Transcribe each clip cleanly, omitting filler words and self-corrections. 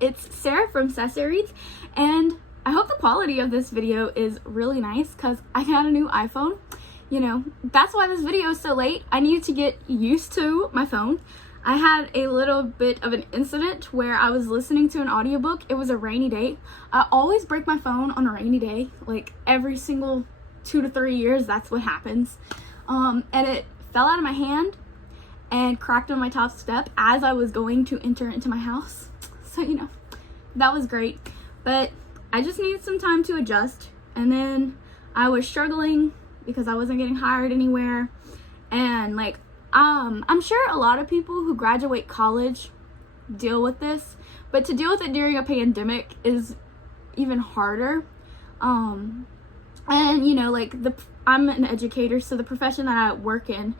It's Sarah from Sexuality, and I hope the quality of this video is really nice because I got a new iPhone. You know, that's why this video is so late. I needed to get used to my phone. I had a little bit of an incident where I was listening to an audiobook. It was a rainy day. I always break my phone on a rainy day, like every single 2 to 3 years, that's what happens. And it fell out of my hand and cracked on my top step as I was going to enter into my house. So, you know, that was great. But I just needed some time to adjust. And then I was struggling because I wasn't getting hired anywhere. And like, I'm sure a lot of people who graduate college deal with this, but to deal with it during a pandemic is even harder. And you know, like I'm an educator, so the profession that I work in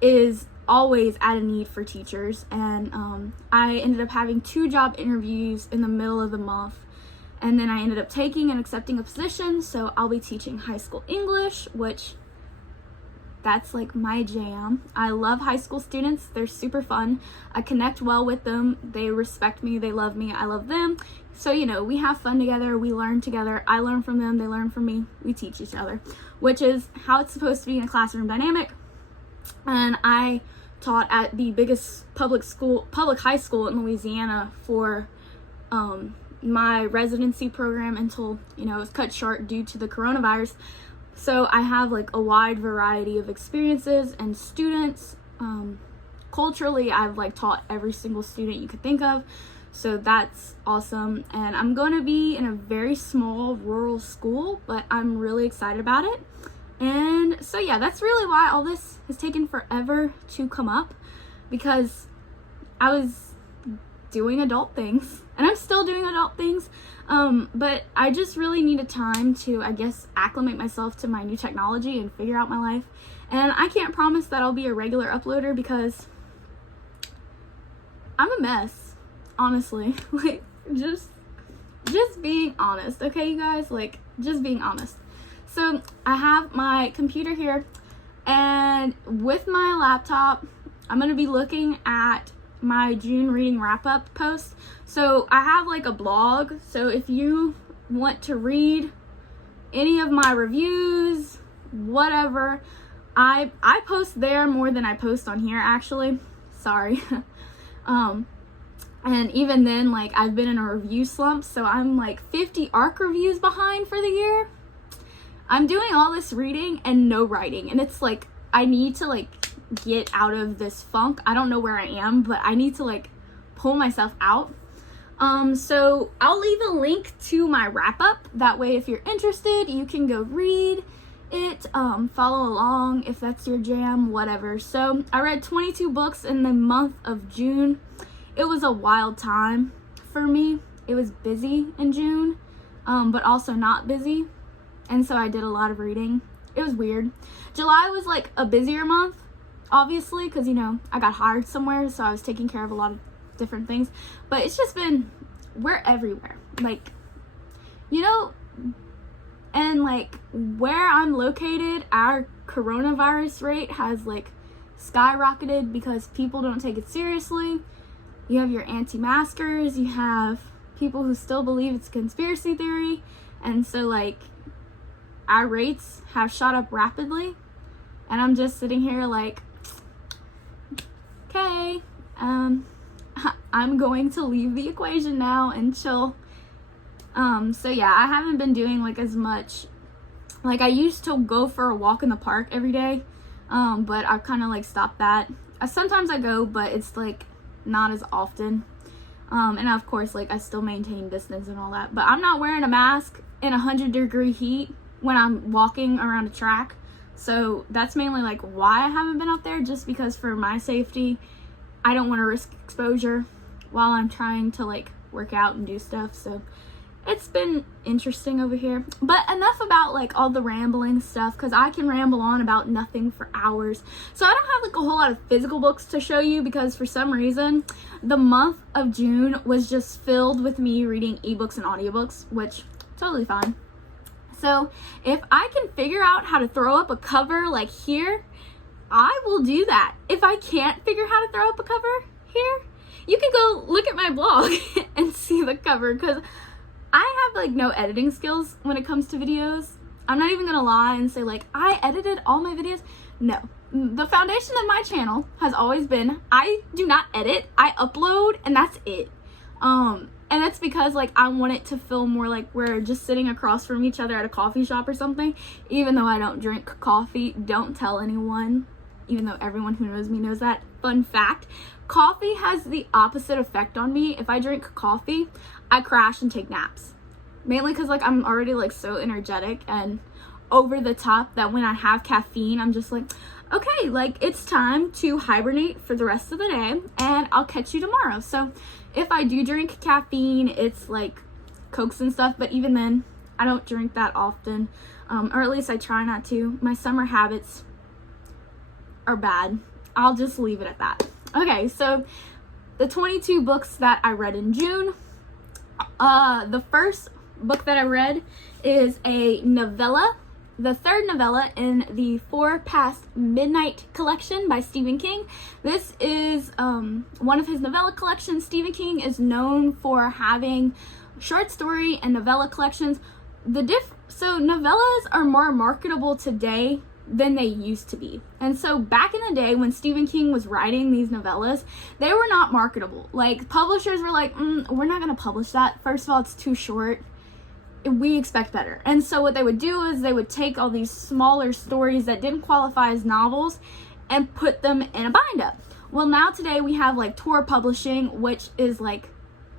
is always at a need for teachers. And I ended up having 2 job interviews in the middle of the month. And then I ended up taking and accepting a position, so I'll be teaching high school English, which that's like my jam. I love high school students. They're super fun. I connect well with them. They respect me. They love me. I love them. So, you know, we have fun together. We learn together. I learn from them. They learn from me. We teach each other, which is how it's supposed to be in a classroom dynamic. And I taught at the biggest public high school in Louisiana for my residency program until, you know, it was cut short due to the coronavirus. So I have like a wide variety of experiences and students. Culturally, I've like taught every single student you could think of. So that's awesome. And I'm going to be in a very small rural school, but I'm really excited about it. And so yeah, that's really why all this has taken forever to come up, because I was doing adult things and I'm still doing adult things. But I just really needed time to, I guess, acclimate myself to my new technology and figure out my life. And I can't promise that I'll be a regular uploader because I'm a mess, honestly. Like, just being honest, okay, you guys? Like, just being honest. So I have my computer here, and with my laptop, I'm going to be looking at my June reading wrap-up post. So I have like a blog, so if you want to read any of my reviews, whatever, I post there more than I post on here, actually. Sorry. And even then, like, I've been in a review slump, so I'm like 50 ARC reviews behind for the year. I'm doing all this reading and no writing, and it's like I need to like get out of this funk. I don't know where I am, but I need to like pull myself out. So I'll leave a link to my wrap up. That way, if you're interested, you can go read it, follow along if that's your jam, whatever. So I read 22 books in the month of June. It was a wild time for me. It was busy in June, but also not busy. And so I did a lot of reading. It was weird. July was like a busier month, obviously, because, you know, I got hired somewhere, so I was taking care of a lot of different things. But it's just been, we're everywhere. Like, you know, and like where I'm located, our coronavirus rate has like skyrocketed because people don't take it seriously. You have your anti-maskers, you have people who still believe it's a conspiracy theory, and so like our rates have shot up rapidly, and I'm just sitting here like, okay, I'm going to leave the equation now and chill. So yeah, I haven't been doing like as much. Like, I used to go for a walk in the park every day, but I've kind of like stopped that. Sometimes I go, but it's like not as often. And of course, like, I still maintain distance and all that, but I'm not wearing a mask in 100-degree heat when I'm walking around a track. So that's mainly like why I haven't been out there, just because for my safety, I don't want to risk exposure while I'm trying to like work out and do stuff. So it's been interesting over here. But enough about like all the rambling stuff, because I can ramble on about nothing for hours. So I don't have like a whole lot of physical books to show you, because for some reason the month of June was just filled with me reading ebooks and audiobooks, which totally fine. So if I can figure out how to throw up a cover like here, I will do that. If I can't figure how to throw up a cover here, you can go look at my blog and see the cover, because I have like no editing skills when it comes to videos. I'm not even gonna lie and say like I edited all my videos. No, the foundation of my channel has always been I do not edit, I upload, and that's it. And that's because like I want it to feel more like we're just sitting across from each other at a coffee shop or something. Even though I don't drink coffee, don't tell anyone, even though everyone who knows me knows that. Fun fact, coffee has the opposite effect on me. If I drink coffee, I crash and take naps. Mainly because like I'm already like so energetic and over the top that when I have caffeine, I'm just like, okay, like it's time to hibernate for the rest of the day and I'll catch you tomorrow. So if I do drink caffeine, it's like Cokes and stuff, but even then, I don't drink that often, or at least I try not to. My summer habits are bad. I'll just leave it at that. Okay, so the 22 books that I read in June. The first book that I read is a novella, the third novella in the 4 Past Midnight collection by Stephen King. This is one of his novella collections. Stephen King is known for having short story and novella collections. So novellas are more marketable today than they used to be. And so back in the day when Stephen King was writing these novellas, they were not marketable. Like publishers were like, we're not gonna publish that. First of all, it's too short. We expect better. And so what they would do is they would take all these smaller stories that didn't qualify as novels and put them in a bind up. Well, now today we have like Tor Publishing, which is like,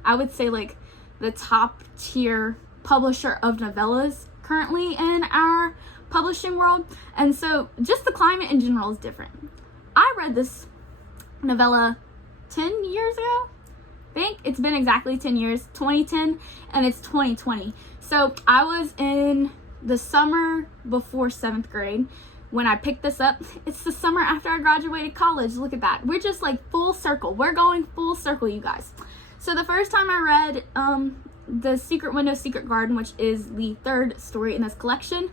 I would say like the top tier publisher of novellas currently in our publishing world. And so just the climate in general is different. I read this novella 10 years ago. I think it's been exactly 10 years, 2010, and it's 2020. So I was in the summer before 7th grade when I picked this up. It's the summer after I graduated college. Look at that. We're just like full circle. We're going full circle, you guys. So the first time I read The Secret Window, Secret Garden, which is the third story in this collection,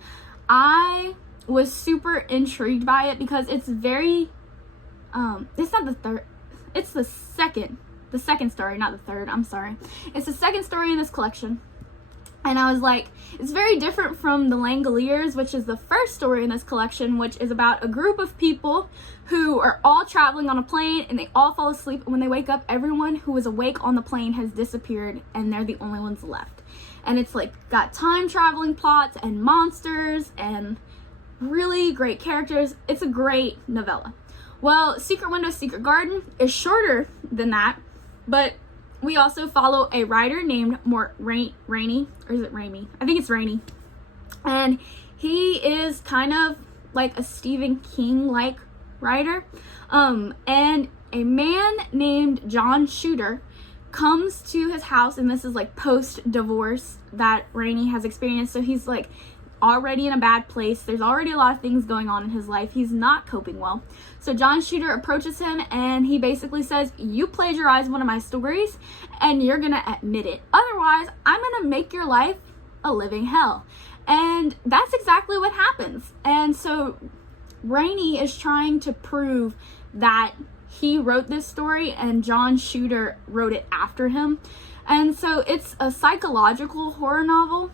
I was super intrigued by it because it's very, it's not the third, it's the second story, not the third, I'm sorry. It's the second story in this collection. And I was like, it's very different from The Langoliers, which is the first story in this collection, which is about a group of people who are all traveling on a plane and they all fall asleep. And when they wake up, everyone who was awake on the plane has disappeared and they're the only ones left. And it's like got time traveling plots and monsters and really great characters. It's a great novella. Well, Secret Window, Secret Garden is shorter than that, but we also follow a writer named Rainey, or is it Ramey? I think it's Rainey. And he is kind of like a Stephen King-like writer. And a man named John Shooter comes to his house, and this is like post-divorce that Rainey has experienced. So he's like already in a bad place. There's already a lot of things going on in his life. He's not coping well. So John Shooter approaches him and he basically says, you plagiarized one of my stories and you're gonna admit it. Otherwise, I'm gonna make your life a living hell. And that's exactly what happens. And so Rainey is trying to prove that he wrote this story and John Shooter wrote it after him. And so it's a psychological horror novel.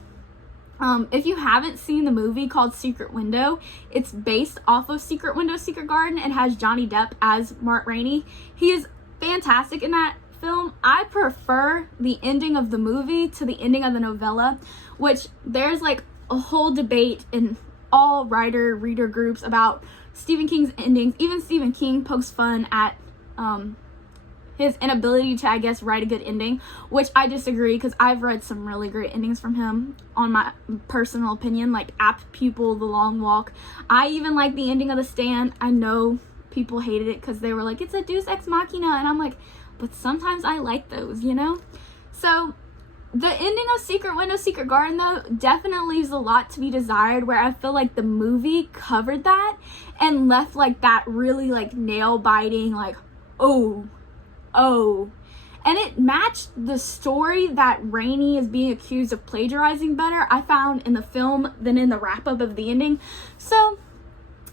If you haven't seen the movie called Secret Window, it's based off of Secret Window, Secret Garden. It has Johnny Depp as Mark Rainey. He is fantastic in that film. I prefer the ending of the movie to the ending of the novella, which there's like a whole debate in all reader groups about Stephen King's endings. Even Stephen King pokes fun at his inability to, I guess, write a good ending, which I disagree because I've read some really great endings from him on my personal opinion, like Apt Pupil, The Long Walk. I even like the ending of The Stand. I know people hated it because they were like, it's a Deus Ex Machina, and I'm like, but sometimes I like those, you know? So the ending of Secret Window, Secret Garden, though, definitely leaves a lot to be desired, where I feel like the movie covered that and left like that really like nail-biting, like, oh, and it matched the story that Rainey is being accused of plagiarizing better, I found, in the film than in the wrap-up of the ending. So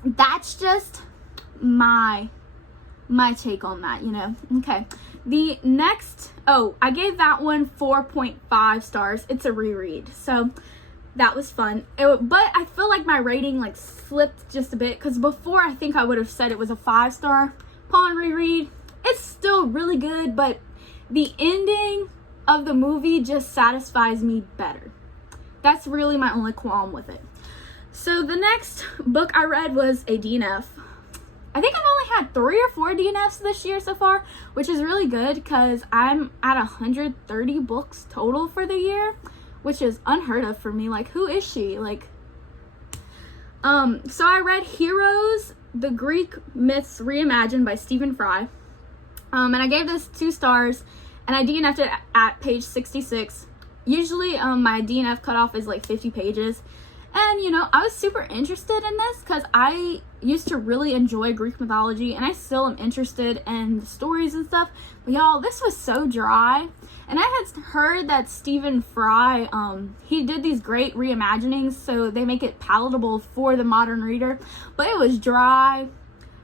that's just my my take on that, you know. Okay, the next, I gave that one 4.5 stars. It's a reread, so that was fun. But I feel like my rating like slipped just a bit, because before I think I would have said it was a 5-star. Upon reread, it's still really good, but the ending of the movie just satisfies me better. That's really my only qualm with it. So the next book I read was a DNF. I think I've only had 3 or 4 DNFs this year so far, which is really good because I'm at 130 books total for the year, which is unheard of for me. Like, who is she? Like, so I read Heroes, the Greek Myths Reimagined by Stephen Fry. And I gave this 2 stars, and I DNF'd it at page 66. Usually, my DNF cutoff is like 50 pages. And, you know, I was super interested in this because I used to really enjoy Greek mythology, and I still am interested in the stories and stuff. But y'all, this was so dry. And I had heard that Stephen Fry, he did these great reimaginings, so they make it palatable for the modern reader. But it was dry.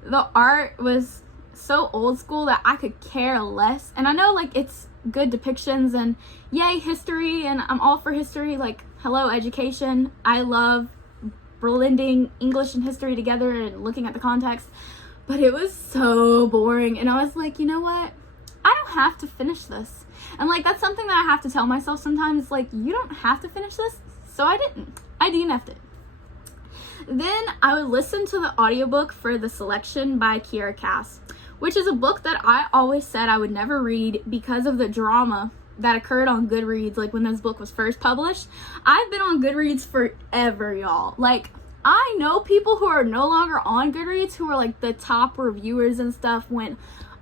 The art was so old school that I could care less. And I know, like, it's good depictions and yay history, and I'm all for history. Like, hello education. I love blending English and history together and looking at the context. But it was so boring, and I was like, you know what? I don't have to finish this. And like, that's something that I have to tell myself sometimes, like, you don't have to finish this. So I didn't. I DNF'd it. Then I would listen to the audiobook for The Selection by Kiera, which is a book that I always said I would never read because of the drama that occurred on Goodreads, like when this book was first published. I've been on Goodreads forever, y'all. Like, I know people who are no longer on Goodreads who are like the top reviewers and stuff when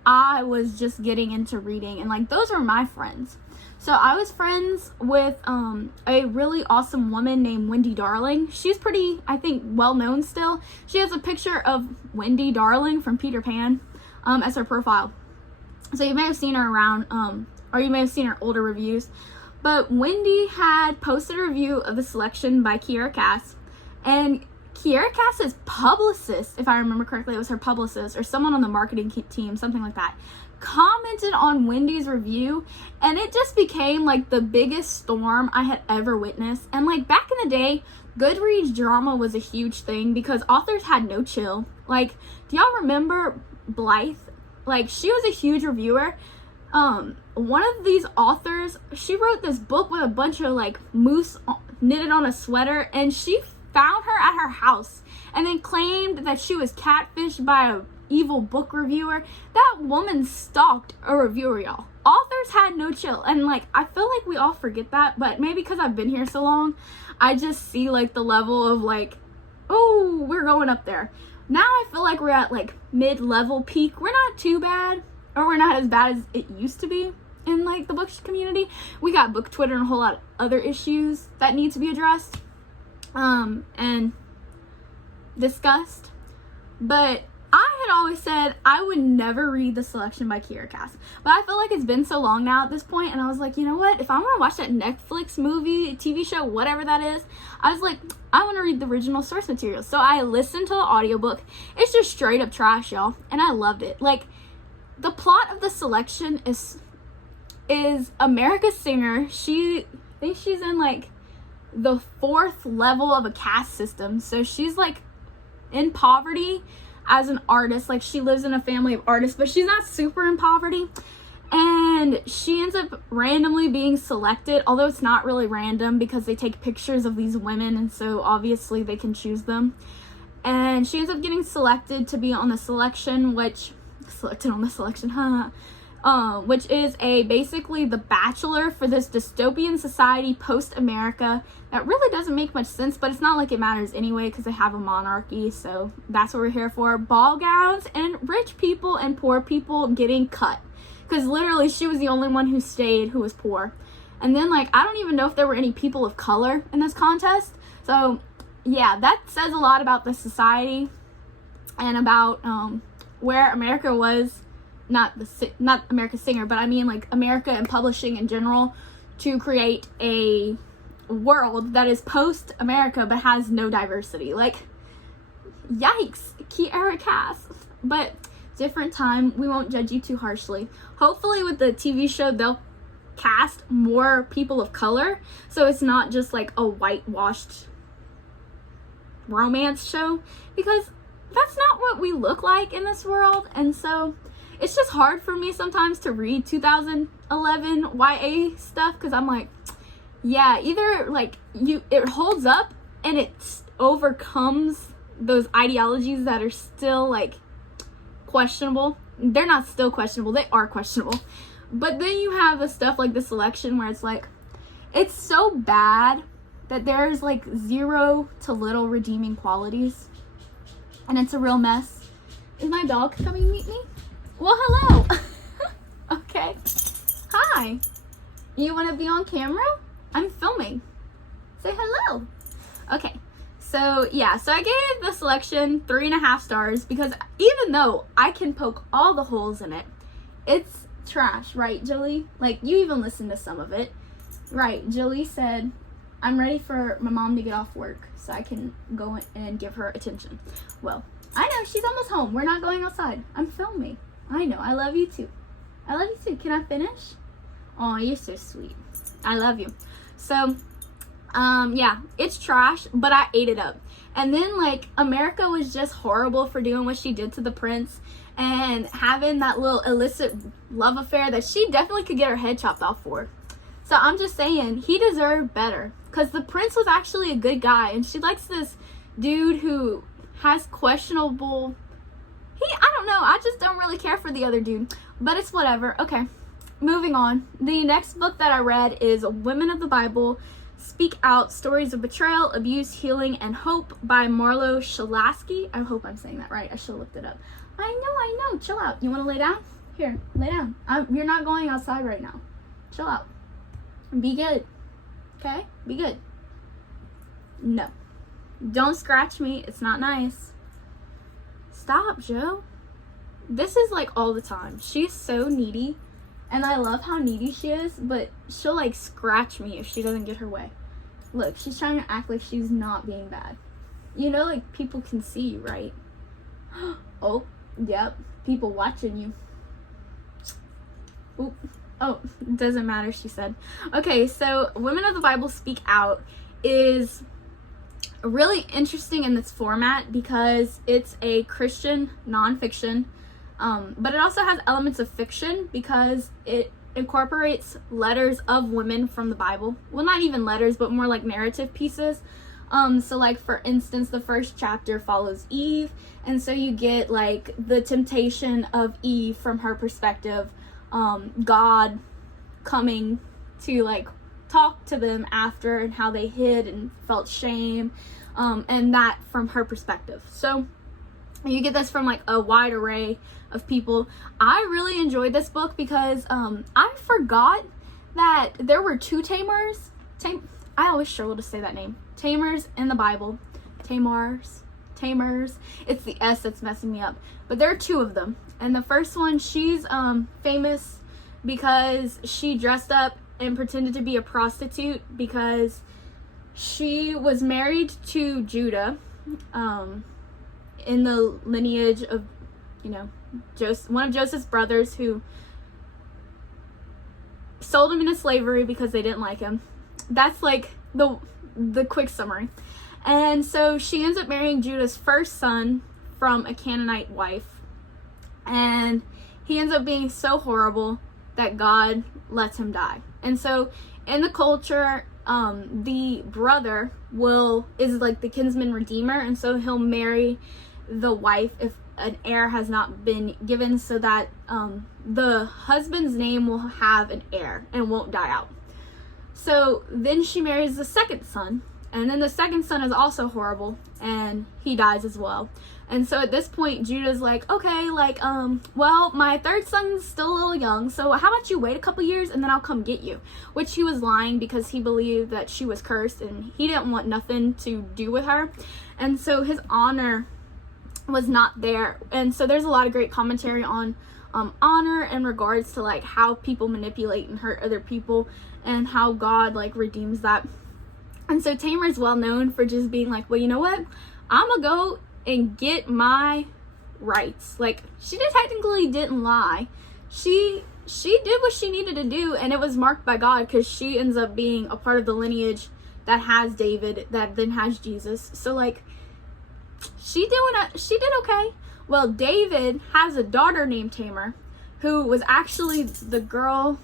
I was just getting into reading, and like, those are my friends. So I was friends with a really awesome woman named Wendy Darling. She's pretty, I think, well known still. She has a picture of Wendy Darling from Peter Pan as her profile. So you may have seen her around, or you may have seen her older reviews. But Wendy had posted a review of The Selection by Kiera, and Kiera publicist, if I remember correctly, it was her publicist or someone on the marketing team, something like that, commented on Wendy's review, and it just became like the biggest storm I had ever witnessed. And like, back in the day, Goodreads drama was a huge thing because authors had no chill. Like, do y'all remember Blythe? Like, she was a huge reviewer. One of these authors, she wrote this book with a bunch of like moose knitted on a sweater, and she found her at her house and then claimed that she was catfished by a evil book reviewer. That woman stalked a reviewer, y'all. Authors had no chill, and like, I feel like we all forget that, but maybe because I've been here so long, I just see like the level of like, oh, we're going up there. Now I feel like we're at like mid-level peak. We're not too bad, or we're not as bad as it used to be in like the book community. We got book Twitter and a whole lot of other issues that need to be addressed and discussed. But I had always said I would never read The Selection by Kiera, but I feel like it's been so long now at this point, and I was like, you know what, if I want to watch that Netflix movie, TV show, whatever that is, I was like, I want to read the original source material. So I listened to the audiobook. It's just straight up trash, y'all, and I loved it. Like, the plot of The Selection is America's Singer. I think she's in like the 4th level of a caste system, so she's like in poverty as an artist. Like, she lives in a family of artists, but she's not super in poverty, and she ends up randomly being selected, although it's not really random because they take pictures of these women, and so obviously they can choose them. And she ends up getting selected to be on The Selection, which is basically the Bachelor for this dystopian society post-America that really doesn't make much sense, but it's not like it matters anyway because they have a monarchy, so that's what we're here for. Ball gowns and rich people and poor people getting cut, because literally she was the only one who stayed who was poor. And then, like, I don't even know if there were any people of color in this contest. So yeah, that says a lot about the society and about where America was. Not America's Singer, but I mean like America and publishing in general, to create a world that is post-America but has no diversity. Like, yikes, Kiera. But different time. We won't judge you too harshly. Hopefully with the TV show, they'll cast more people of color, so it's not just like a whitewashed romance show, because that's not what we look like in this world. And so it's just hard for me sometimes to read 2011 YA stuff, because I'm like, yeah, either like it holds up and it overcomes those ideologies that are still like questionable. They're not still questionable, they are questionable. But then you have the stuff like The Selection, where it's like, it's so bad that there's like zero to little redeeming qualities, and it's a real mess. Is my dog coming to meet me? Well, hello. Okay. Hi. You want to be on camera? I'm filming. Say hello. Okay. So yeah, so I gave The Selection 3.5 stars, because even though I can poke all the holes in it, it's trash, right, Julie? Like, you even listened to some of it. Right, Julie said, I'm ready for my mom to get off work so I can go and give her attention. Well, I know, she's almost home. We're not going outside. I'm filming. I know, I love you too. I love you too. Can I finish? Oh, you're so sweet. I love you. So, yeah, it's trash, but I ate it up. And then, like, America was just horrible for doing what she did to the prince and having that little illicit love affair that she definitely could get her head chopped off for. So I'm just saying, he deserved better, because the prince was actually a good guy, and she likes this dude who has questionable, I don't know, I just don't really care for the other dude, but it's whatever. Okay, moving on. The next book that I read is Women of the Bible Speak Out, Stories of Betrayal, Abuse, Healing, and Hope by Marlo Shalaski. I hope I'm saying that right. I should have looked it up. I know. Chill out. You want to lay down? Here, lay down. You're not going outside right now. Chill out. Be good. Okay? Be good. No. Don't scratch me. It's not nice. Stop, Joe. This is like all the time. She's so needy. And I love how needy she is, but she'll like scratch me if she doesn't get her way. Look, she's trying to act like she's not being bad. You know, like, people can see you, right? Oh, yep. People watching you. Oop. Oh, doesn't matter, she said. Okay, so Women of the Bible Speak Out is really interesting in this format because it's a Christian nonfiction, but it also has elements of fiction because it incorporates letters of women from the Bible. Well, not even letters, but more like narrative pieces. So like, for instance, the first chapter follows Eve, and so you get like the temptation of Eve from her perspective, God coming to like talk to them after, and how they hid and felt shame, and that from her perspective. So you get this from like a wide array of people. I really enjoyed this book because I forgot that there were two Tamars. I always struggle to say that name. Tamars in the Bible. Tamars. It's the S that's messing me up. But there are two of them. And the first one, she's famous because she dressed up and pretended to be a prostitute because she was married to Judah, in the lineage of, you know, one of Joseph's brothers who sold him into slavery because they didn't like him. That's like the quick summary. And so she ends up marrying Judah's first son from a Canaanite wife, and he ends up being so horrible that God lets him die. And so in the culture, the brother is like the kinsman redeemer, and so he'll marry the wife if an heir has not been given, so that the husband's name will have an heir and won't die out. So then she marries the second son, and then the second son is also horrible, and he dies as well. And so at this point, Judah's like, okay, like, well, my third son's still a little young, so how about you wait a couple years and then I'll come get you? Which he was lying because he believed that she was cursed and he didn't want nothing to do with her. And so his honor was not there. And so there's a lot of great commentary on honor in regards to like how people manipulate and hurt other people and how God like redeems that. And so Tamar is well known for just being like, well, you know what? I'm gonna go and get my rights. Like, she technically didn't lie. She did what she needed to do, and it was marked by God, because she ends up being a part of the lineage that has David, that then has Jesus. So, like, she did okay. Well, David has a daughter named Tamar, who was actually the girl,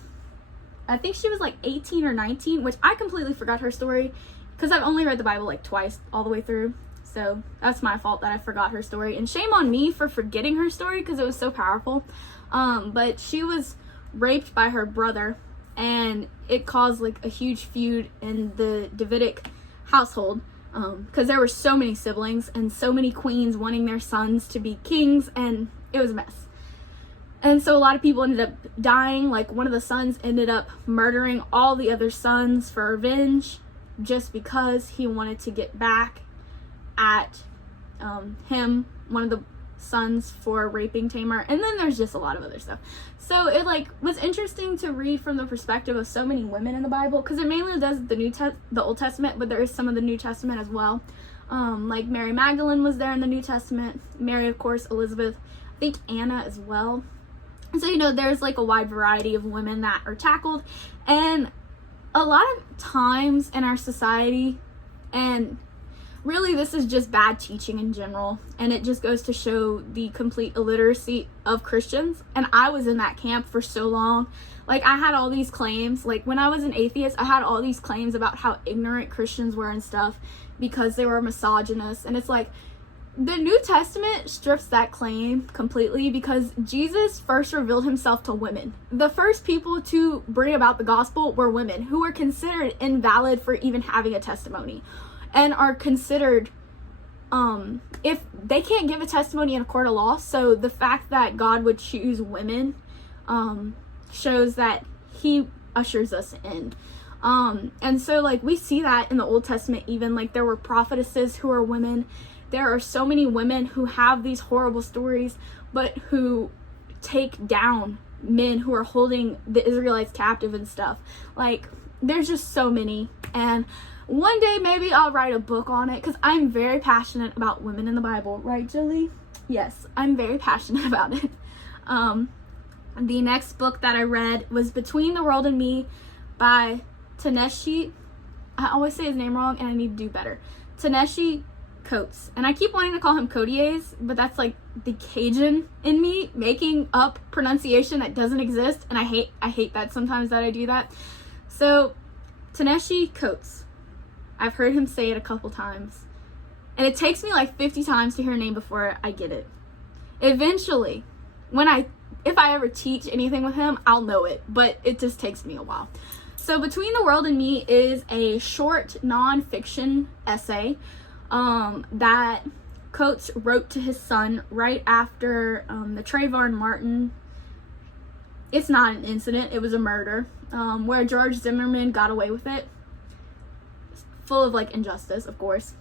I think she was like 18 or 19, which I completely forgot her story, because I've only read the Bible like twice all the way through. So that's my fault that I forgot her story, and shame on me for forgetting her story, because it was so powerful. But she was raped by her brother, and it caused like a huge feud in the Davidic household, because there were so many siblings and so many queens wanting their sons to be kings, and it was a mess. And so a lot of people ended up dying. Like, one of the sons ended up murdering all the other sons for revenge, just because he wanted to get back at him, one of the sons, for raping Tamar. And then there's just a lot of other stuff. So it like was interesting to read from the perspective of so many women in the Bible, because it mainly does the Old Testament, but there is some of the New Testament as well. Like Mary Magdalene was there in the New Testament, Mary, of course, Elizabeth, I think Anna as well. So, you know, there's like a wide variety of women that are tackled, and a lot of times in our society, and really this is just bad teaching in general, and it just goes to show the complete illiteracy of Christians. And I was in that camp for so long. Like, I had all these claims, like when I was an atheist, I had all these claims about how ignorant Christians were and stuff, because they were misogynists. And it's like, the New Testament strips that claim completely, because Jesus first revealed himself to women. The first people to bring about the gospel were women, who were considered invalid for even having a testimony, and are considered, if they can't give a testimony in a court of law. So the fact that God would choose women shows that he ushers us in. And so, like, we see that in the Old Testament even. Like, there were prophetesses who are women. There are so many women who have these horrible stories, but who take down men who are holding the Israelites captive and stuff. Like, there's just so many. And one day maybe I'll write a book on it, because I'm very passionate about women in the Bible. Right, Julie? Yes, I'm very passionate about it. The next book that I read was Between the World and Me by Taneshi. I always say his name wrong, and I need to do better. Taneshi Coates. And I keep wanting to call him Codiers, but that's like the Cajun in me making up pronunciation that doesn't exist, and I hate that sometimes that I do that. So Taneshi Coates, I've heard him say it a couple times, and it takes me like 50 times to hear a name before I get it. Eventually, if I ever teach anything with him, I'll know it, but it just takes me a while. So Between the World and Me is a short non-fiction essay that Coates wrote to his son right after the Trayvon Martin, it's not an incident, it was a murder, where George Zimmerman got away with it. Full of like injustice, of course.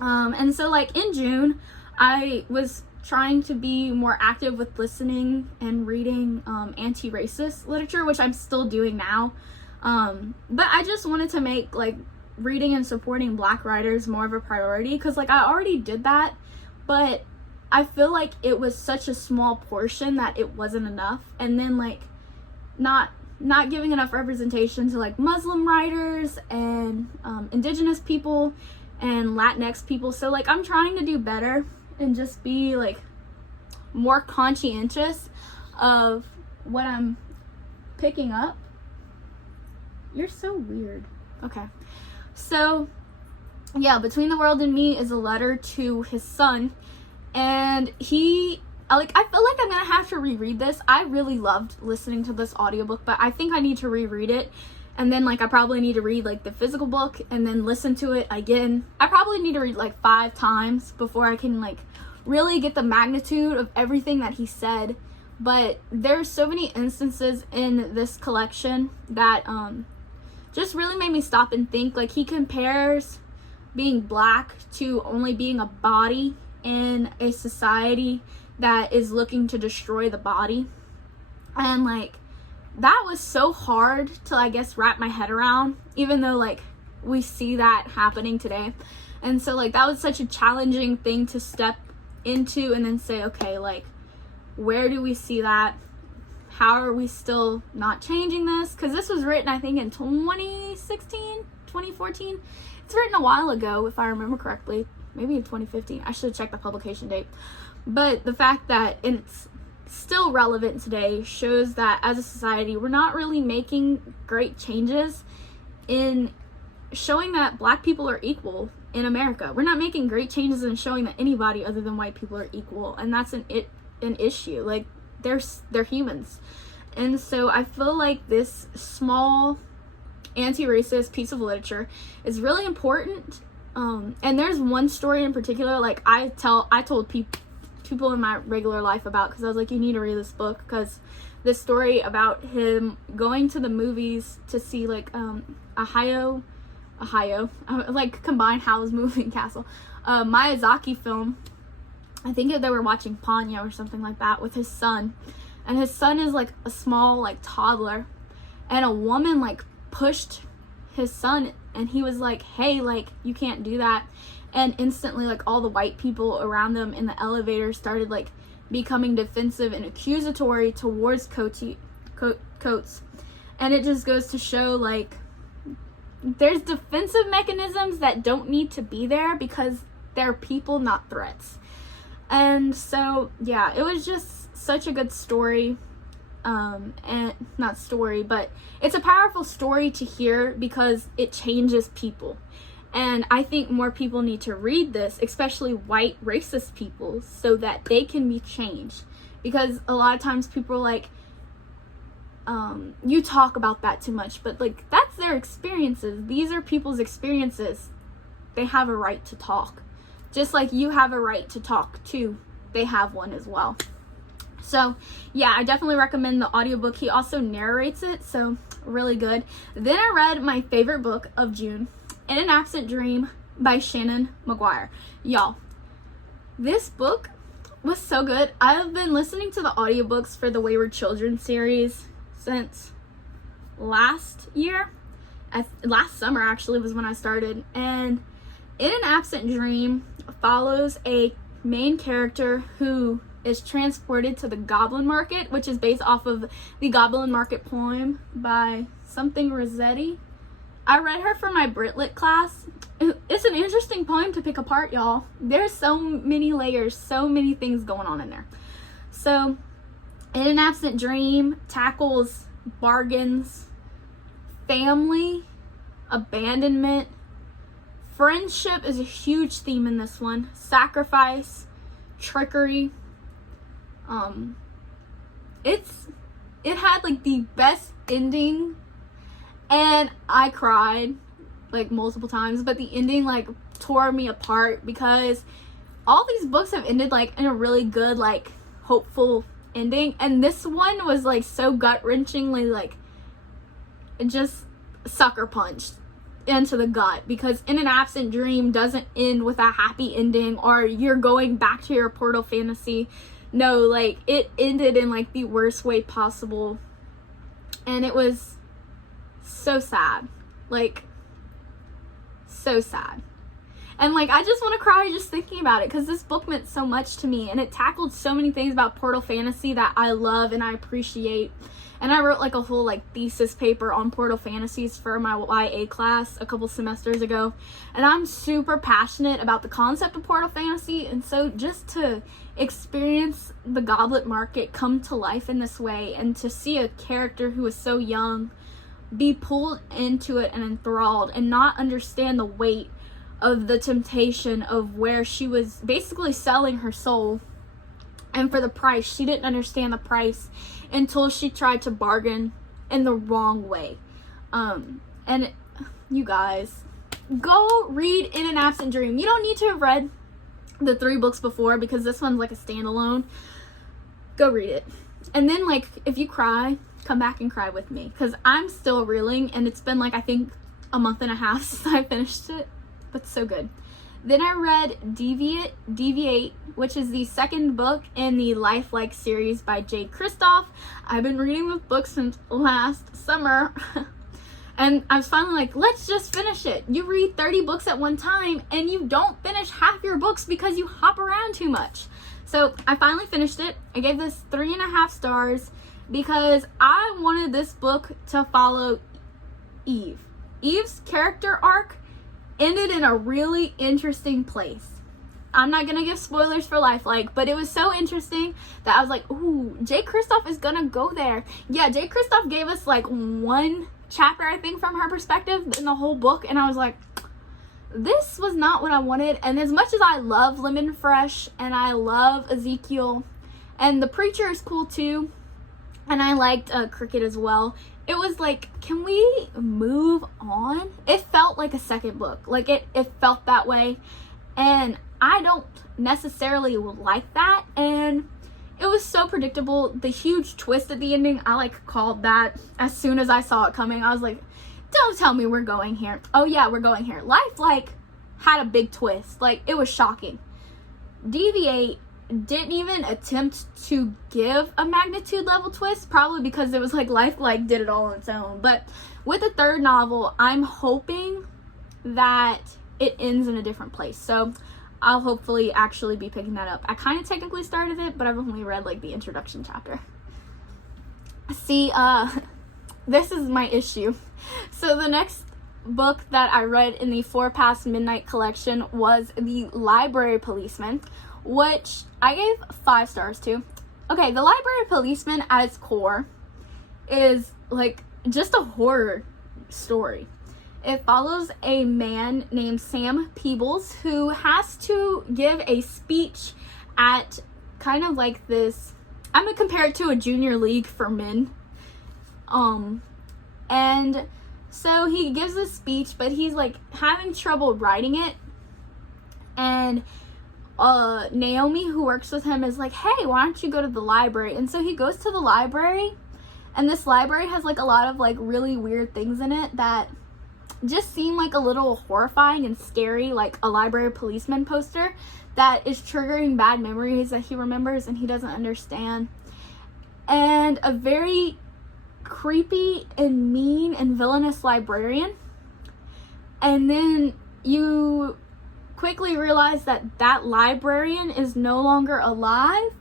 And so like in June, I was trying to be more active with listening and reading anti-racist literature, which I'm still doing now. But I just wanted to make like reading and supporting Black writers more of a priority, because like I already did that, but I feel like it was such a small portion that it wasn't enough. And then like not giving enough representation to like Muslim writers and indigenous people and Latinx people. So like I'm trying to do better and just be like more conscientious of what I'm picking up. You're so weird. Okay. So, yeah, Between the World and Me is a letter to his son, and I feel like I'm gonna have to reread this. I really loved listening to this audiobook, but I think I need to reread it, and then like I probably need to read like the physical book and then listen to it again. I probably need to read like 5 times before I can like really get the magnitude of everything that he said. But there's so many instances in this collection that just really made me stop and think. Like, he compares being Black to only being a body in a society that is looking to destroy the body. And like that was so hard to, I guess, wrap my head around, even though like we see that happening today. And so like that was such a challenging thing to step into and then say, okay, like, where do we see that? How are we still not changing this? Because this was written, I think, in 2016, 2014. It's written a while ago, if I remember correctly. Maybe in 2015. I should check the publication date. But the fact that it's still relevant today shows that as a society, we're not really making great changes in showing that black people are equal in America. We're not making great changes in showing that anybody other than white people are equal, and that's an issue. Like, they're humans. And so I feel like this small anti-racist piece of literature is really important. And there's one story in particular, like, I told people in my regular life about, because I was like, you need to read this book, because this story about him going to the movies to see, like, Ohio, like, combined Howl's Moving Castle, Miyazaki film. I think they were watching Ponyo or something like that with his son, and his son is like a small, like, toddler, and a woman, like, pushed his son, and he was like, hey, like, you can't do that. And instantly, like, all the white people around them in the elevator started, like, becoming defensive and accusatory towards Coates. And it just goes to show, like, there's defensive mechanisms that don't need to be there because they're people, not threats. And so, yeah, it was just such a good story. And not story, but it's a powerful story to hear because it changes people. And I think more people need to read this, especially white racist people, so that they can be changed. Because a lot of times people are like, you talk about that too much, but, like, that's their experiences. These are people's experiences. They have a right to talk. Just like you have a right to talk too. They have one as well. So, yeah, I definitely recommend the audiobook. He also narrates it, so really good. Then I read my favorite book of June, In an Absent Dream by Shannon McGuire. Y'all, this book was so good. I've been listening to the audiobooks for the Wayward Children series since last year. Last summer, actually, was when I started. And In an Absent Dream follows a main character who is transported to the Goblin Market, which is based off of the Goblin Market poem by something Rossetti. I read her for my Brit-Lit class. It's an interesting poem to pick apart, y'all. There's so many layers, so many things going on in there. So, In an Absent Dream tackles bargains, family, abandonment. Friendship is a huge theme in this one. Sacrifice, trickery. It had, like, the best ending, and I cried, like, multiple times, but the ending, like, tore me apart, because all these books have ended, like, in a really good, like, hopeful ending, and this one was, like, so gut-wrenchingly, like, just sucker punched into the gut, because In an Absent Dream doesn't end with a happy ending or you're going back to your portal fantasy. No, like, it ended in, like, the worst way possible, and it was so sad, like, so sad. And, like, I just want to cry just thinking about it, because this book meant so much to me, and it tackled so many things about portal fantasy that I love and I appreciate. And I wrote, like, a whole, like, thesis paper on portal fantasies for my YA class a couple semesters ago. And I'm super passionate about the concept of portal fantasy. And so just to experience the Goblet Market come to life in this way, and to see a character who is so young be pulled into it and enthralled and not understand the weight of the temptation of where she was basically selling her soul, and for the price, she didn't understand the price until she tried to bargain in the wrong way. And you guys, go read In an Absent Dream. You don't need to have read the 3 books before, because this one's like a standalone. Go read it. And then, like, if you cry, come back and cry with me, because I'm still reeling, and it's been, like, I think a month and a half since I finished it, but so good. Then I read Deviate, which is the second book in the Lifelike series by Jay Kristoff. I've been reading this book since last summer, and I was finally like, let's just finish it. You read 30 books at one time, and you don't finish half your books because you hop around too much. So I finally finished it. I gave this 3.5 stars because I wanted this book to follow Eve. Eve's character arc ended in a really interesting place. I'm not gonna give spoilers for Lifelike, but it was so interesting that I was like, ooh, Jay Kristoff is gonna go there. Yeah, Jay Kristoff gave us like one chapter, I think, from her perspective in the whole book, and I was like, this was not what I wanted. And as much as I love Lemon Fresh and I love Ezekiel, and the preacher is cool too, and I liked Cricket as well, it was like, can we move on? It felt like a second book. Like it felt that way, and I don't necessarily like that. And it was so predictable. The huge twist at the ending, I like called that as soon as I saw it coming. I was like, don't tell me we're going here. Oh yeah, we're going here. Life like had a big twist. Like, it was shocking. Deviate didn't even attempt to give a magnitude level twist, probably because it was like Life like did it all on its own. But with the third novel, I'm hoping that it ends in a different place. So I'll hopefully actually be picking that up. I kind of technically started it, but I've only read like the introduction chapter. See, this is my issue. So the next book that I read in the 4 Past Midnight collection was The Library Policeman, which I gave 5 stars to. Okay, The Library Policeman at its core is like just a horror story. It follows a man named Sam Peebles who has to give a speech at kind of like this, I'm gonna compare it to a junior league for men. And so he gives a speech, but he's like having trouble writing it. And Naomi, who works with him, is like, hey, why don't you go to the library? And so he goes to the library, and this library has like a lot of like really weird things in it that just seem like a little horrifying and scary, like a Library Policeman poster that is triggering bad memories that he remembers and he doesn't understand. And a very creepy and mean and villainous librarian. And then you quickly realize that that librarian is no longer alive,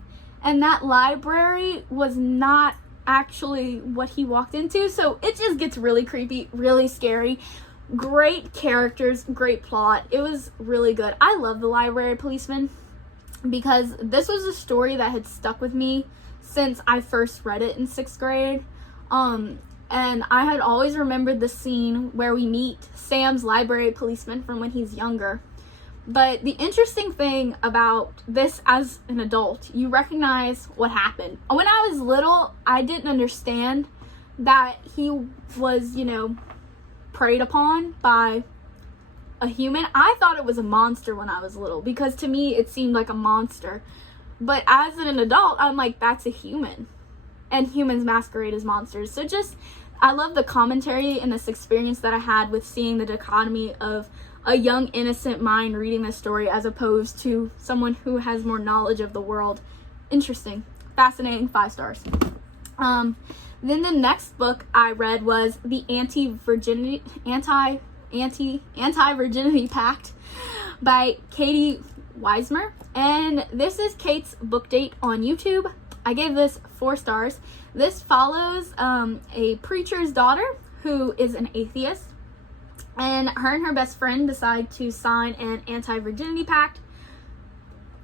and that library was not actually what he walked into. So it just gets really creepy, really scary. Great characters, great plot. It was really good. I love The Library Policeman because this was a story that had stuck with me since I first read it in 6th grade. And I had always remembered the scene where we meet Sam's library policeman from when he's younger. But the interesting thing about this as an adult, you recognize what happened. When I was little, I didn't understand that he was, preyed upon by a human. I thought it was a monster when I was little because to me it seemed like a monster. But as an adult, I'm like, that's a human. And humans masquerade as monsters. So I love the commentary and this experience that I had with seeing the dichotomy of a young innocent mind reading this story as opposed to someone who has more knowledge of the world. Interesting, fascinating, 5 stars. Then the next book I read was the Anti-Virginity Pact by Katie Weismer, and this is Kate's book date on YouTube. I gave this 4 stars. This follows a preacher's daughter who is an atheist, and her best friend decide to sign an anti-virginity pact.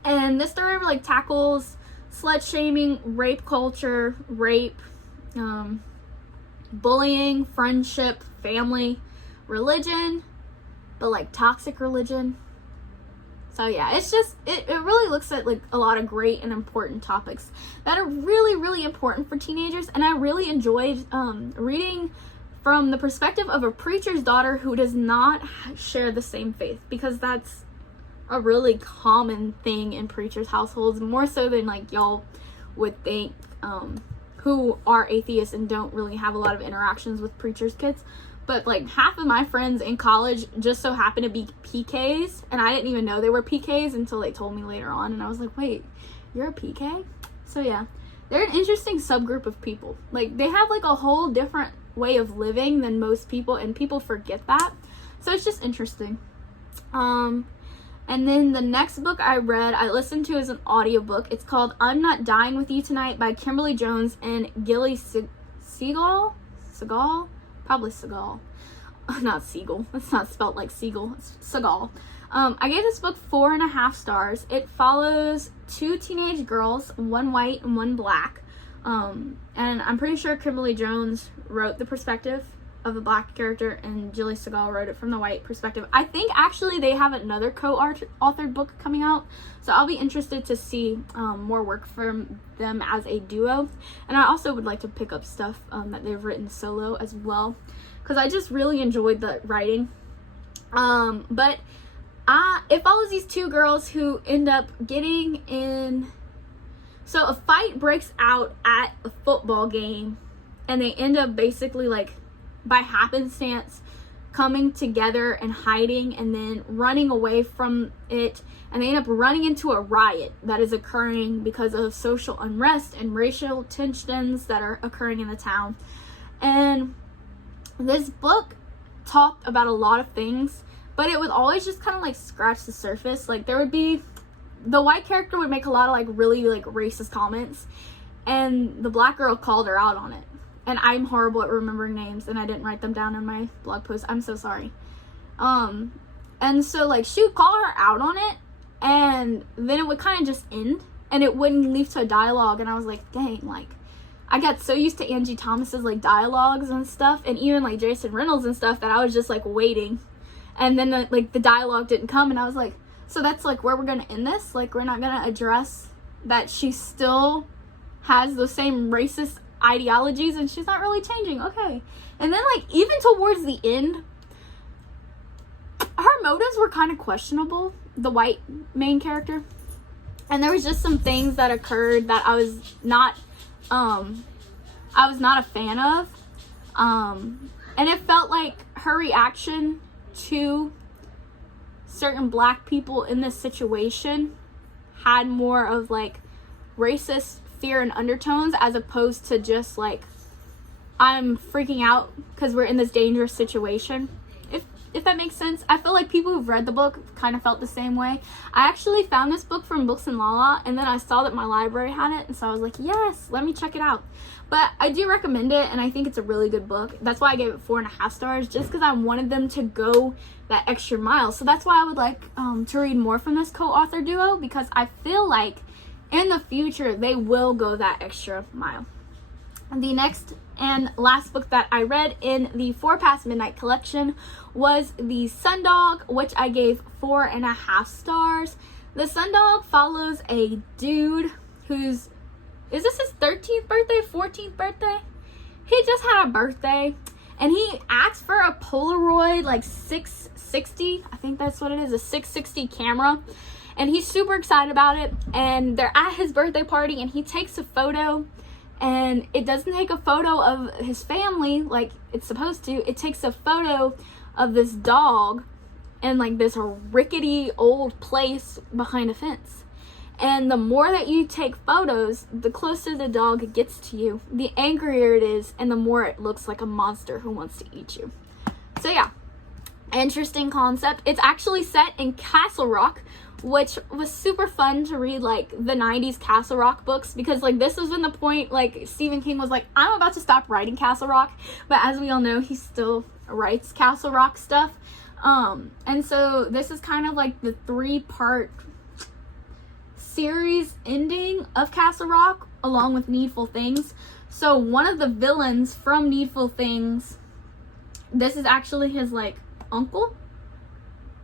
And this story like tackles slut shaming, rape culture, bullying, friendship, family, religion, but like toxic religion. So yeah, it really looks at like a lot of great and important topics that are really, really important for teenagers. And I really enjoyed reading from the perspective of a preacher's daughter who does not share the same faith, because that's a really common thing in preachers' households, more so than like y'all would think, who are atheists and don't really have a lot of interactions with preachers' kids. But like half of my friends in college just so happen to be PKs, and I didn't even know they were PKs until they told me later on, and I was like, wait, you're a PK? So yeah, they're an interesting subgroup of people. Like, they have like a whole different way of living than most people, and people forget that. So it's just interesting. And then the next book I listened to as an audiobook. It's called I'm Not Dying With You Tonight by Kimberly Jones and Gilly Segal? Probably Segal. Not Seagull. It's not spelled like Seagull. It's Segal. I gave this book 4.5 stars. It follows 2 teenage girls, one white and one black. And I'm pretty sure Kimberly Jones wrote the perspective of the black character and Gilly Segal wrote it from the white perspective. I think actually they have another co-authored book coming out, so I'll be interested to see more work from them as a duo. And I also would like to pick up stuff that they've written solo as well, because I just really enjoyed the writing. But it follows these 2 girls who end up getting in. So a fight breaks out at a football game, and they end up basically like by happenstance coming together and hiding and then running away from it, and they end up running into a riot that is occurring because of social unrest and racial tensions that are occurring in the town. And this book talked about a lot of things, but it would always just kind of like scratch the surface. Like there would be, the white character would make a lot of like really like racist comments, and the black girl called her out on it. And I'm horrible at remembering names, and I didn't write them down in my blog post. I'm so sorry. And so like she would call her out on it, and then it would kind of just end, and it wouldn't lead to a dialogue. And I was like, dang, like I got so used to Angie Thomas's like dialogues and stuff, and even like Jason Reynolds and stuff, that I was just like waiting. And then the dialogue didn't come, and I was like, so that's like where we're gonna end this? Like we're not gonna address that she still has those same racist ideologies and she's not really changing? Okay. And then like even towards the end, her motives were kind of questionable, the white main character. And there was just some things that occurred that I was not a fan of. And it felt like her reaction to certain black people in this situation had more of like racist fear and undertones, as opposed to just like I'm freaking out because we're in this dangerous situation. If that makes sense. I feel like people who've read the book kind of felt the same way. I actually found this book from Books and Lala, and then I saw that my library had it, and so I was like, yes, let me check it out. But I do recommend it, and I think it's a really good book. That's why I gave it 4.5 stars, just because I wanted them to go that extra mile. So that's why I would like to read more from this co-author duo, because I feel like in the future they will go that extra mile. The next and last book that I read in the 4 Past Midnight collection was The Sundog, which I gave 4.5 stars. The Sundog follows a dude who's, is this his 13th birthday, 14th birthday? He just had a birthday, and he asks for a Polaroid like 660, I think that's what it is, a 660 camera. And he's super excited about it, and they're at his birthday party, and he takes a photo, and it doesn't take a photo of his family like it's supposed to. It takes a photo of this dog in like this rickety old place behind a fence. And the more that you take photos, the closer the dog gets to you, the angrier it is, and the more it looks like a monster who wants to eat you. So yeah, interesting concept. It's actually set in Castle Rock, which was super fun to read, like the 90s Castle Rock books, because like this was when the point like Stephen King was like, I'm about to stop writing Castle Rock, but as we all know, he still writes Castle Rock stuff. And so this is kind of like the 3-part series ending of Castle Rock, along with Needful Things. So one of the villains from Needful Things, this is actually his like uncle.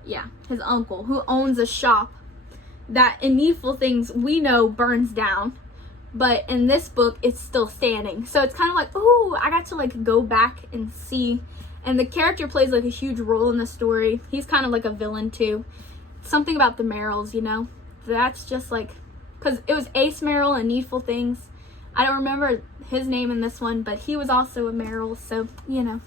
Yeah, his uncle, who owns a shop that in Needful Things we know burns down, but in this book it's still standing. So it's kind of like, ooh, I got to like go back and see. And the character plays like a huge role in the story. He's kind of like a villain too. Something about the Merrills, you know? That's just like, because it was Ace Merrill in Needful Things. I don't remember his name in this one, but he was also a Merrill. So, you know,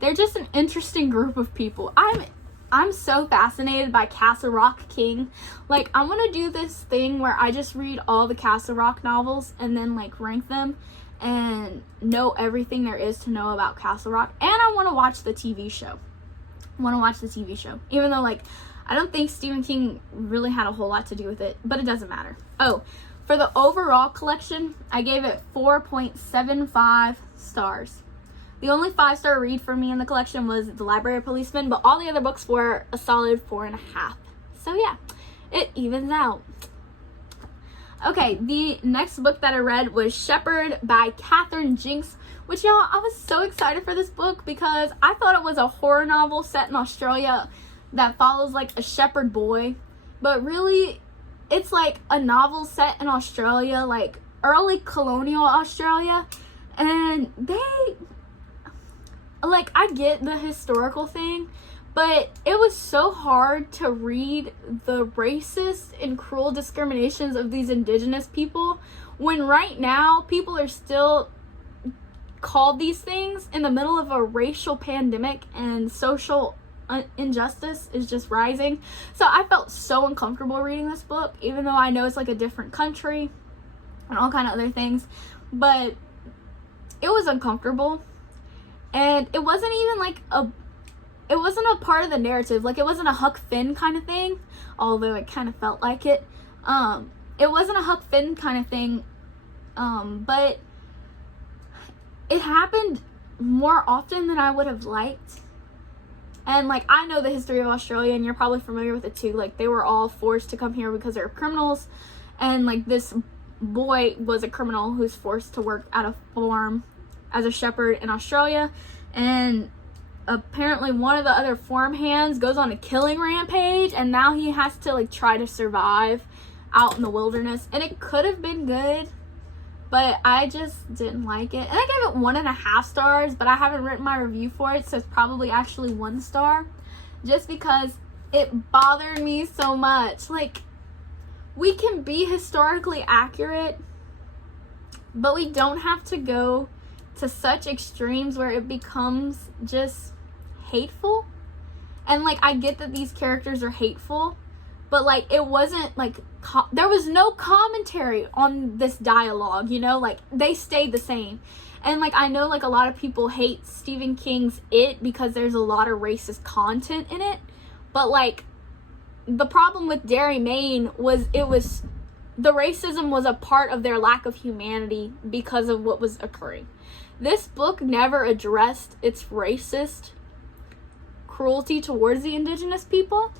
they're just an interesting group of people. I'm so fascinated by Castle Rock King. Like, I want to do this thing where I just read all the Castle Rock novels and then like rank them and know everything there is to know about Castle Rock. And I want to watch the TV show. want to watch the TV show. Even though, like, I don't think Stephen King really had a whole lot to do with it, but it doesn't matter. Oh, for the overall collection, I gave it 4.75 stars. The only 5-star read for me in the collection was The Library Policeman, but all the other books were a solid 4.5. So yeah, it evens out. Okay, the next book that I read was Shepherd by Katherine Jinks, which, y'all, I was so excited for this book because I thought it was a horror novel set in Australia that follows, like, a shepherd boy. But really, it's, like, a novel set in Australia, like, early colonial Australia. And they, like, I get the historical thing, but it was so hard to read the racist and cruel discriminations of these indigenous people when right now people are still called these things in the middle of a racial pandemic and social injustice is just rising. So I felt so uncomfortable reading this book, even though I know it's like a different country and all kind of other things, but it was uncomfortable. And it wasn't even like it wasn't a part of the narrative. Like, it wasn't a Huck Finn kind of thing, although it kind of felt like it. It wasn't a Huck Finn kind of thing, but it happened more often than I would have liked. And, like, I know the history of Australia, and you're probably familiar with it too. Like, they were all forced to come here because they're criminals, and, like, this boy was a criminal who's forced to work at a farm as a shepherd in Australia, and apparently one of the other farm hands goes on a killing rampage, and now he has to, like, try to survive out in the wilderness. And it could have been good, but I just didn't like it. And I gave it 1.5 stars, but I haven't written my review for it, so it's probably actually 1 star, just because it bothered me so much. Like, we can be historically accurate, but we don't have to go to such extremes where it becomes just hateful. And, like, I get that these characters are hateful, but, like, it wasn't, like, there was no commentary on this dialogue, you know? Like, they stayed the same. And, like, I know, like, a lot of people hate Stephen King's It because there's a lot of racist content in it, but, like, the problem with Derry, Maine was the racism was a part of their lack of humanity because of what was occurring. This book never addressed its racist cruelty towards the indigenous people,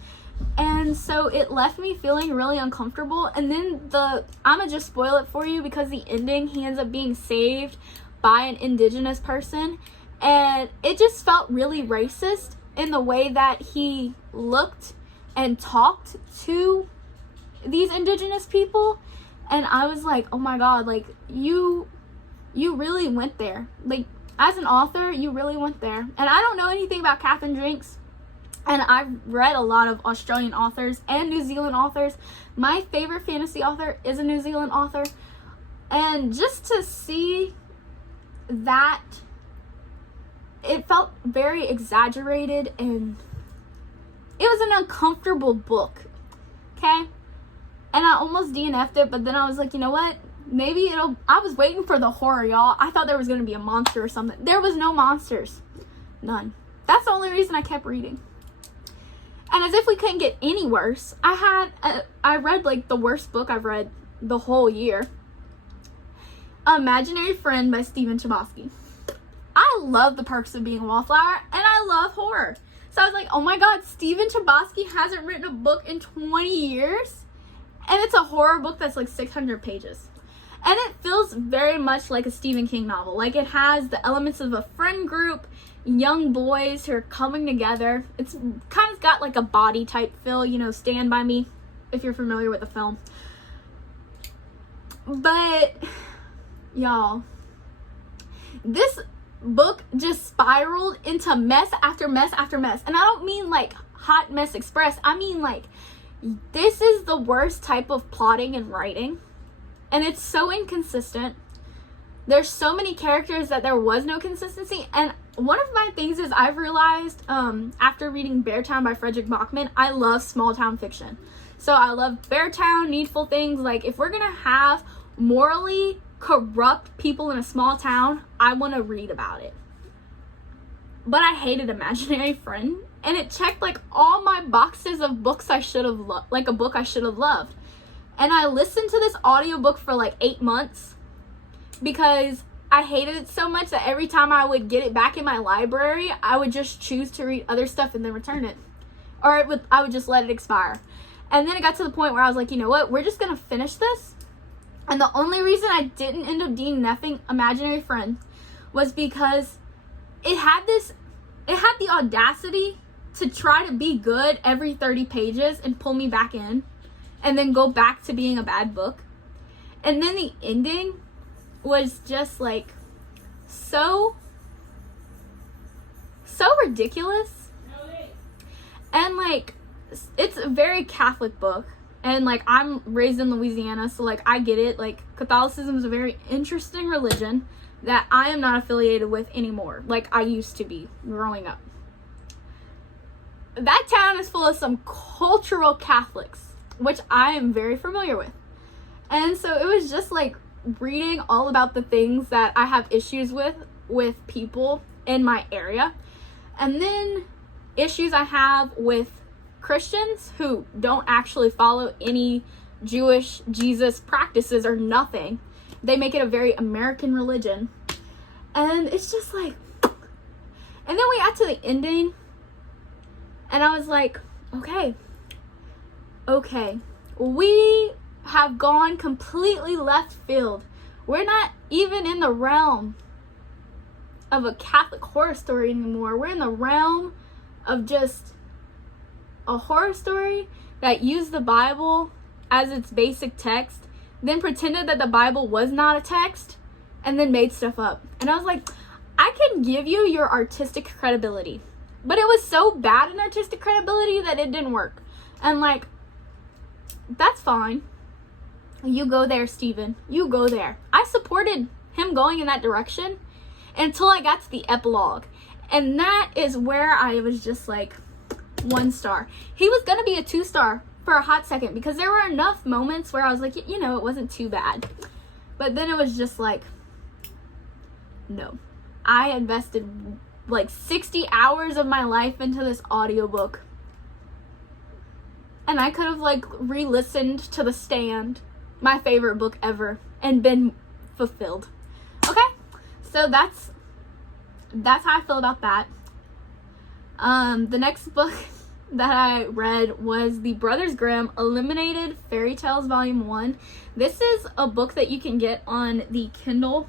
and so it left me feeling really uncomfortable. And then I'm gonna just spoil it for you, because the ending, he ends up being saved by an indigenous person, and it just felt really racist in the way that he looked and talked to these indigenous people. And I was like, oh my god, like, you really went there. Like, as an author, you really went there. And I don't know anything about Katherine Jinks, and I've read a lot of Australian authors and New Zealand authors. My favorite fantasy author is a New Zealand author, and just to see that, it felt very exaggerated, and it was an uncomfortable book, okay? And I almost DNF'd it, but then I was like, you know what? Maybe I was waiting for the horror, y'all. I thought there was going to be a monster or something. There was no monsters. None. That's the only reason I kept reading. And as if we couldn't get any worse, I read, like, the worst book I've read the whole year. Imaginary Friend by Chamoski. I love The Perks of Being a Wallflower, and I love horror. So I was like, oh my god, Stephen Chbosky hasn't written a book in 20 years? And it's a horror book that's like 600 pages. And it feels very much like a Stephen King novel. Like, it has the elements of a friend group, young boys who are coming together. It's kind of got like a body type feel, you know, Stand By Me, if you're familiar with the film. But, y'all, this book just spiraled into mess after mess after mess. And I don't mean like Hot Mess Express. I mean, like, this is the worst type of plotting and writing. And it's so inconsistent. There's so many characters that there was no consistency. And one of my things is I've realized after reading Beartown by Fredrick Bachmann, I love small town fiction. So I love Beartown, Needful Things. Like, if we're going to have morally corrupt people in a small town, I want to read about it. but I hated Imaginary Friend, and it checked like all my boxes of books I should have loved, like a book I should have loved. And I listened to this audiobook for like 8 months because I hated it so much that every time I would get it back in my library, I would just choose to read other stuff and then return it. Or I would just let it expire. And then it got to the point where I was like, you know what, we're just gonna finish this. And the only reason I didn't end up DNFing Imaginary Friend was because it had the audacity to try to be good every 30 pages and pull me back in and then go back to being a bad book. And then the ending was just like so ridiculous. And like, it's a very Catholic book, and like, I'm raised in Louisiana, so like, I get it. Like, Catholicism is a very interesting religion that I am not affiliated with anymore, like I used to be growing up. That town is full of some cultural Catholics, which I am very familiar with. And so it was just like reading all about the things that I have issues with people in my area, and then issues I have with Christians who don't actually follow any Jewish Jesus practices or nothing. They make it a very American religion. And it's just like, and then we got to the ending, and I was like, okay, we have gone completely left field. We're not even in the realm of a Catholic horror story anymore. We're in the realm of just a horror story that used the Bible as its basic text, then pretended that the Bible was not a text, and then made stuff up. And I was like, I can give you your artistic credibility, but it was so bad in artistic credibility that it didn't work. And like, that's fine. You go there, Stephen. You go there. I supported him going in that direction until I got to the epilogue. And that is where I was just like, 1 star. He was gonna be a 2-star for a hot second because there were enough moments where I was like, you know, it wasn't too bad. But then it was just like, no. I invested like 60 hours of my life into this audiobook. And I could have like re-listened to The Stand, my favorite book ever, and been fulfilled. Okay, so that's how I feel about that. The next book that I read was the Brothers Grimm Eliminated Fairy Tales Volume 1. This is a book that you can get on the Kindle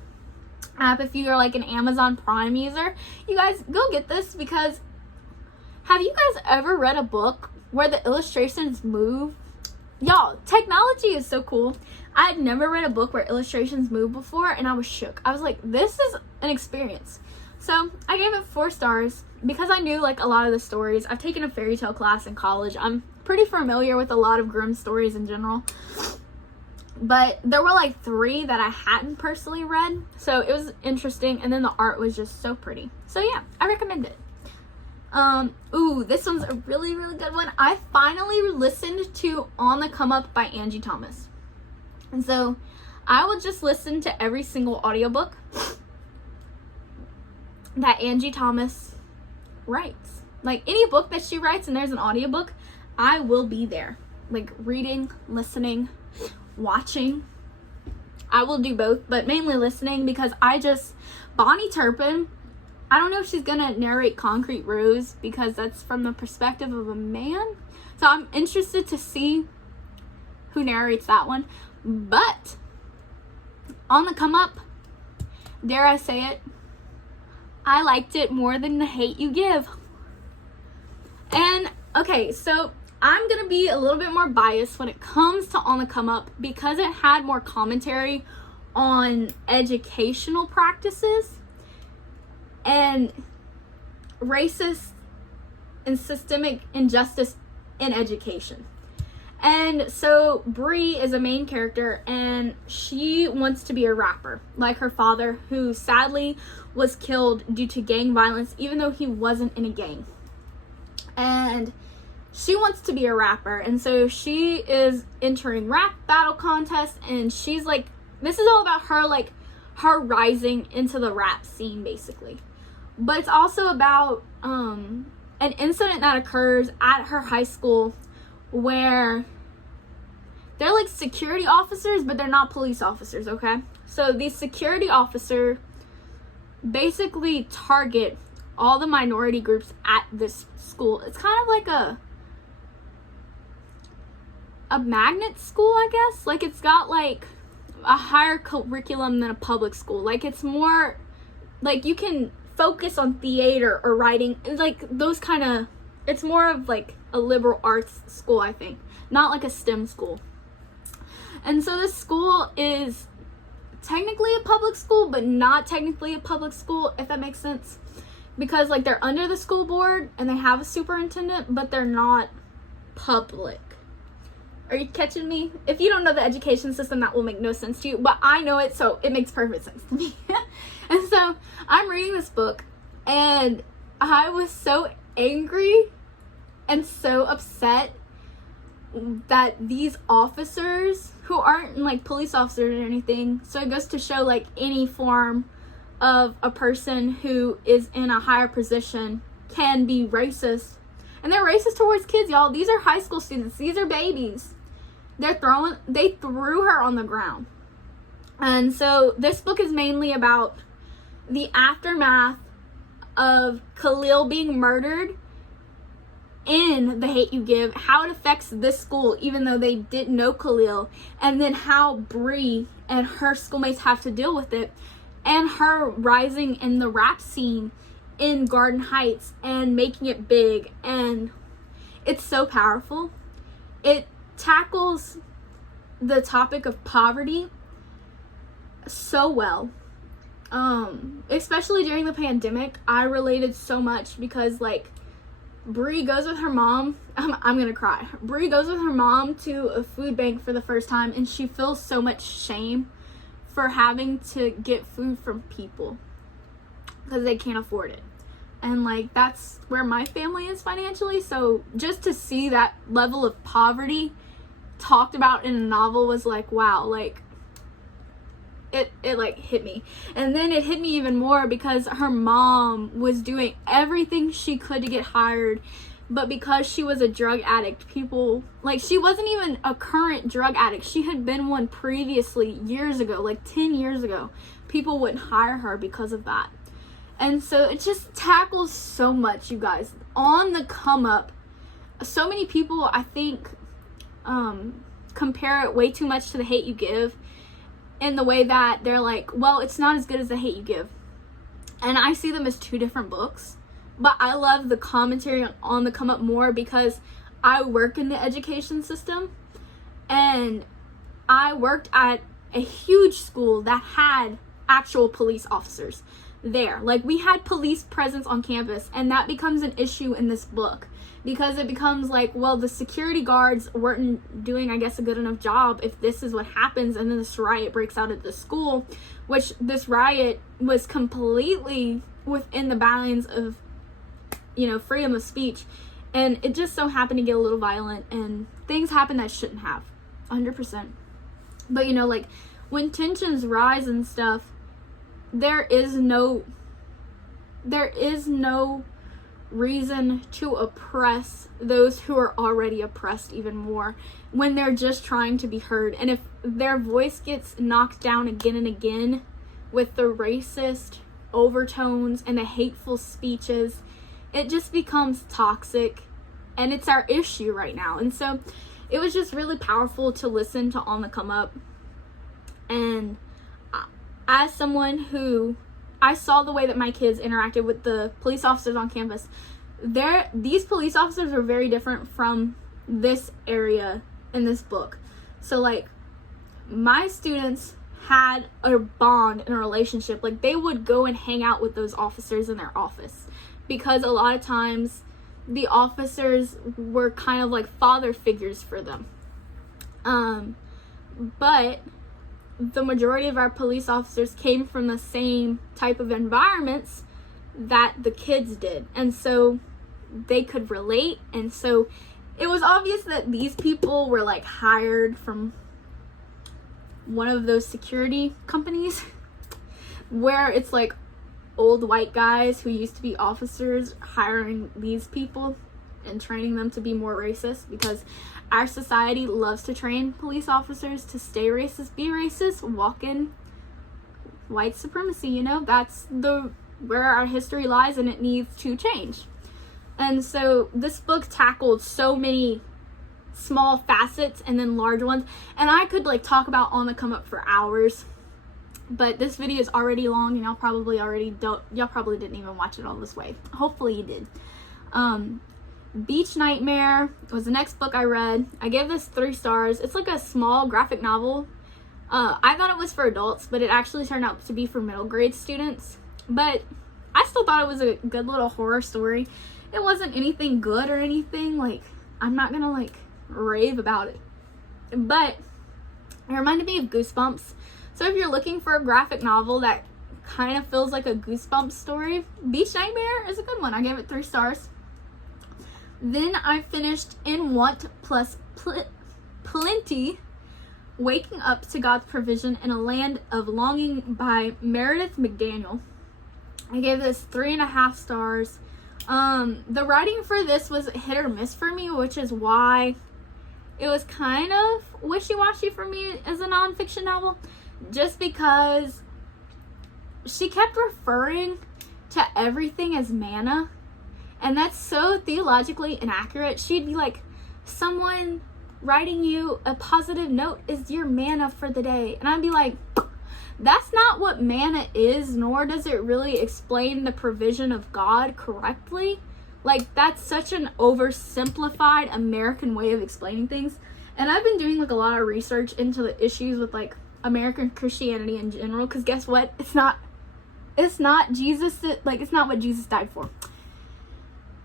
app if you're like an Amazon Prime user. You guys go get this, because have you guys ever read a book where the illustrations move? Y'all, technology is so cool. I had never read a book where illustrations move before, and I was shook. I was like, this is an experience. So I gave it 4 stars because I knew like a lot of the stories. I've taken a fairy tale class in college. I'm pretty familiar with a lot of Grimm stories in general. But there were like 3 that I hadn't personally read. So it was interesting. And then the art was just so pretty. So yeah, I recommend it. Ooh, this one's a really, really good one. I finally listened to On the Come Up by Angie Thomas. And so I will just listen to every single audiobook that Angie Thomas writes. Like any book that she writes and there's an audiobook, I will be there. Like reading, listening, watching. I will do both, but mainly listening, because Bonnie Turpin, I don't know if she's gonna narrate Concrete Rose because that's from the perspective of a man. So I'm interested to see who narrates that one. But On the Come Up, dare I say it, I liked it more than The Hate You Give. And okay, so I'm gonna be a little bit more biased when it comes to On the Come Up because it had more commentary on educational practices and racist and systemic injustice in education. And so Bree is a main character, and she wants to be a rapper like her father, who sadly was killed due to gang violence, even though he wasn't in a gang. And she wants to be a rapper, and so she is entering rap battle contests, and she's like, this is all about her, like her rising into the rap scene basically. but it's also about an incident that occurs at her high school where they're like security officers, but they're not police officers, okay? So these security officers basically target all the minority groups at this school. It's kind of like a magnet school, I guess. Like, it's got like a higher curriculum than a public school. Like, it's more like you can focus on theater or writing, like those kind of, it's more of like a liberal arts school, I think, not like a STEM school. And so this school is technically a public school, but not technically a public school, if that makes sense, because like they're under the school board and they have a superintendent, but they're not public. Are you catching me? If you don't know the education system, that will make no sense to you, but I know it, so it makes perfect sense to me. And so I'm reading this book and I was so angry and so upset that these officers, who aren't like police officers or anything, so it goes to show like any form of a person who is in a higher position can be racist. And they're racist towards kids, y'all. These are high school students. These are babies. They threw her on the ground. And so this book is mainly about the aftermath of Khalil being murdered in The Hate You Give, how it affects this school even though they didn't know Khalil, and then how Bree and her schoolmates have to deal with it, and her rising in the rap scene in Garden Heights and making it big. And it's so powerful. It tackles the topic of poverty so well. Especially during the pandemic, I related so much because like Bree goes with her mom. I'm gonna cry. Bree goes with her mom to a food bank for the first time, and she feels so much shame for having to get food from people because they can't afford it. And like that's where my family is financially, so just to see that level of poverty talked about in a novel was like, wow, like it like hit me. And then it hit me even more because her mom was doing everything she could to get hired, but because she was a drug addict, people, like, she wasn't even a current drug addict, she had been one previously years ago, like 10 years ago. People wouldn't hire her because of that. And so it just tackles so much, you guys, on the come up. So many people, I think, compare it way too much to The Hate You Give, in the way that they're like, well, it's not as good as The Hate You Give. And I see them as two different books, but I love the commentary on the come up more because I work in the education system, and I worked at a huge school that had actual police officers there. Like, we had police presence on campus, and that becomes an issue in this book because it becomes like, well, the security guards weren't doing, I guess, a good enough job if this is what happens, and then this riot breaks out at the school, which this riot was completely within the bounds of, you know, freedom of speech, and it just so happened to get a little violent, and things happen that shouldn't have, 100%. But, you know, like, when tensions rise and stuff, there is no reason to oppress those who are already oppressed even more when they're just trying to be heard. And if their voice gets knocked down again and again with the racist overtones and the hateful speeches, it just becomes toxic, and it's our issue right now. And so it was just really powerful to listen to On the Come Up. And as someone who, I saw the way that my kids interacted with the police officers on campus, these police officers are very different from this area in this book. So like, my students had a bond and a relationship. Like, they would go and hang out with those officers in their office because a lot of times the officers were kind of like father figures for them. But the majority of our police officers came from the same type of environments that the kids did, and so they could relate. And so it was obvious that these people were like hired from one of those security companies where it's like old white guys who used to be officers hiring these people and training them to be more racist, because our society loves to train police officers to stay racist, be racist, walk in white supremacy. You know, that's where our history lies, and it needs to change. And so this book tackled so many small facets and then large ones, and I could like talk about On the Come Up for hours, but this video is already long, and y'all probably didn't even watch it all this way. Hopefully you did. Beach Nightmare was the next book I read. I gave this 3 stars. It's like a small graphic novel. I thought it was for adults, but it actually turned out to be for middle grade students. But I still thought it was a good little horror story. It wasn't anything good or anything. Like, I'm not gonna like rave about it. But it reminded me of Goosebumps. So if you're looking for a graphic novel that kind of feels like a Goosebumps story, Beach Nightmare is a good one. I gave it 3 stars. Then I finished In Want Plus Plenty, Waking Up to God's Provision in a Land of Longing by Meredith McDaniel. I gave this 3.5 stars. The writing for this was hit or miss for me, which is why it was kind of wishy-washy for me as a nonfiction novel, just because she kept referring to everything as manna. And that's so theologically inaccurate. She'd be like, someone writing you a positive note is your manna for the day. And I'd be like, that's not what manna is, nor does it really explain the provision of God correctly. Like, that's such an oversimplified American way of explaining things. And I've been doing like a lot of research into the issues with like American Christianity in general, because guess what? It's not Jesus, like, it's not what Jesus died for.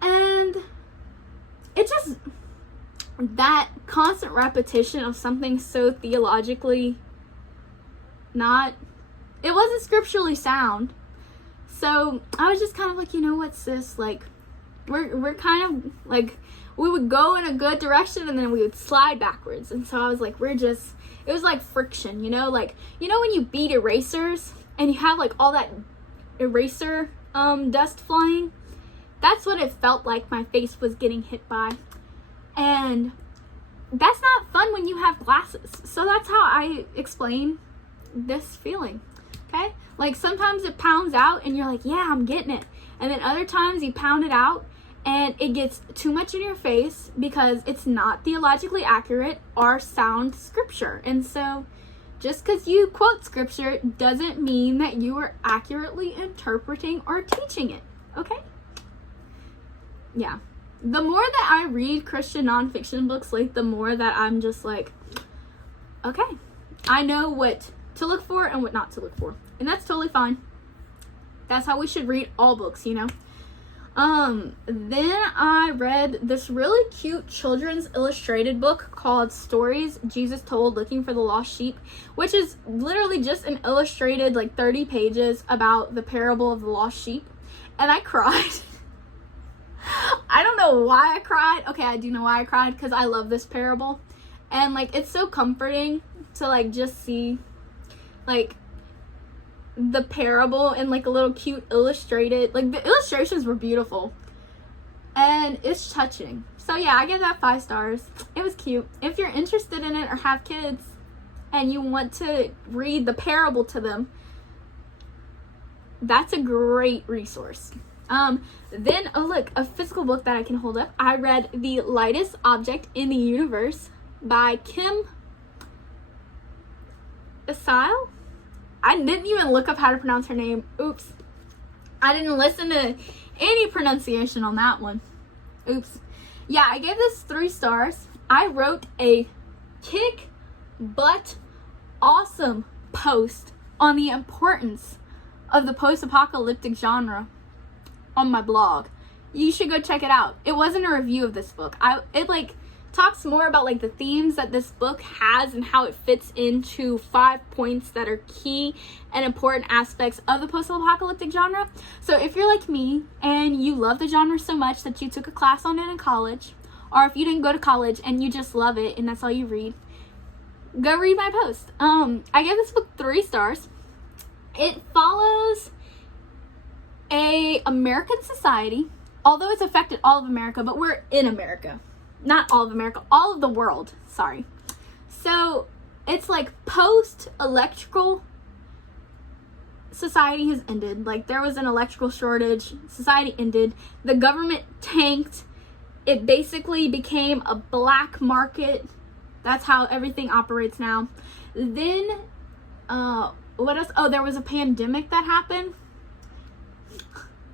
And it just, that constant repetition of something so theologically it wasn't scripturally sound. So I was just kind of like, you know what, sis, like, we're kind of like, we would go in a good direction and then we would slide backwards. And so I was like, it was like friction, you know, like, you know when you beat erasers and you have like all that eraser dust flying? That's what it felt like my face was getting hit by. And that's not fun when you have glasses. So that's how I explain this feeling, okay? Like, sometimes it pounds out and you're like, yeah, I'm getting it. And then other times you pound it out and it gets too much in your face because it's not theologically accurate or sound scripture. And so just because you quote scripture doesn't mean that you are accurately interpreting or teaching it, okay? Yeah. The more that I read Christian nonfiction books, like, the more that I'm just like, okay, I know what to look for and what not to look for. And that's totally fine. That's how we should read all books, you know? Then I read this really cute children's illustrated book called Stories Jesus Told Looking for the Lost Sheep, which is literally just an illustrated, like, 30 pages about the parable of the lost sheep. And I cried. I don't know why I cried. Okay, I do know why I cried, because I love this parable. And, like, it's so comforting to, like, just see, like, the parable in, like, a little cute illustrated, like, the illustrations were beautiful. And it's touching. So, yeah, I give that 5 stars. It was cute. If you're interested in it or have kids and you want to read the parable to them, that's a great resource. Then, oh look, a physical book that I can hold up. I read The Lightest Object in the Universe by Kim Asile. I didn't even look up how to pronounce her name. Oops. I didn't listen to any pronunciation on that one. Oops. Yeah, I gave this 3 stars. I wrote a kick butt awesome post on the importance of the post-apocalyptic genre on my blog. You should go check it out. It wasn't a review of this book. It like talks more about like the themes that this book has and how it fits into 5 points that are key and important aspects of the post-apocalyptic genre. So if you're like me and you love the genre so much that you took a class on it in college, or if you didn't go to college and you just love it and that's all you read, go read my post. I gave this book 3 stars. It follows a American society, although it's affected all of America, but we're in America. Not all of America, all of the world, sorry. So it's like post-electrical society has ended. Like, there was an electrical shortage, society ended, the government tanked, it basically became a black market. That's how everything operates now. Then, what else? Oh, there was a pandemic that happened.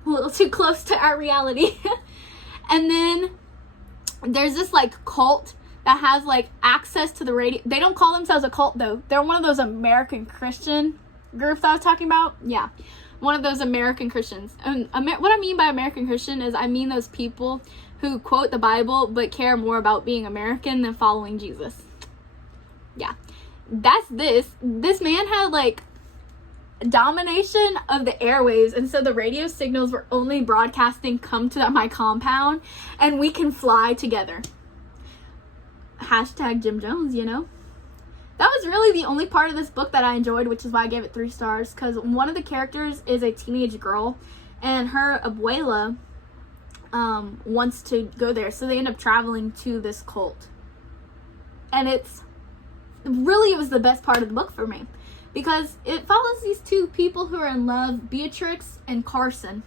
A little too close to our reality. And then there's this like cult that has like access to the radio. They don't call themselves a cult though. They're one of those American Christian groups I was talking about. Yeah, one of those American Christians. And what I mean by American Christian is I mean those people who quote the Bible but care more about being American than following Jesus. Yeah, that's this. This man had like domination of the airwaves, and so the radio signals were only broadcasting come to my compound and we can fly together. Hashtag Jim Jones, you know. That was really the only part of this book that I enjoyed, which is why I gave it 3 stars, because one of the characters is a teenage girl and her abuela wants to go there, so they end up traveling to this cult. And it was the best part of the book for me, because it follows these 2 people who are in love, Beatrix and Carson.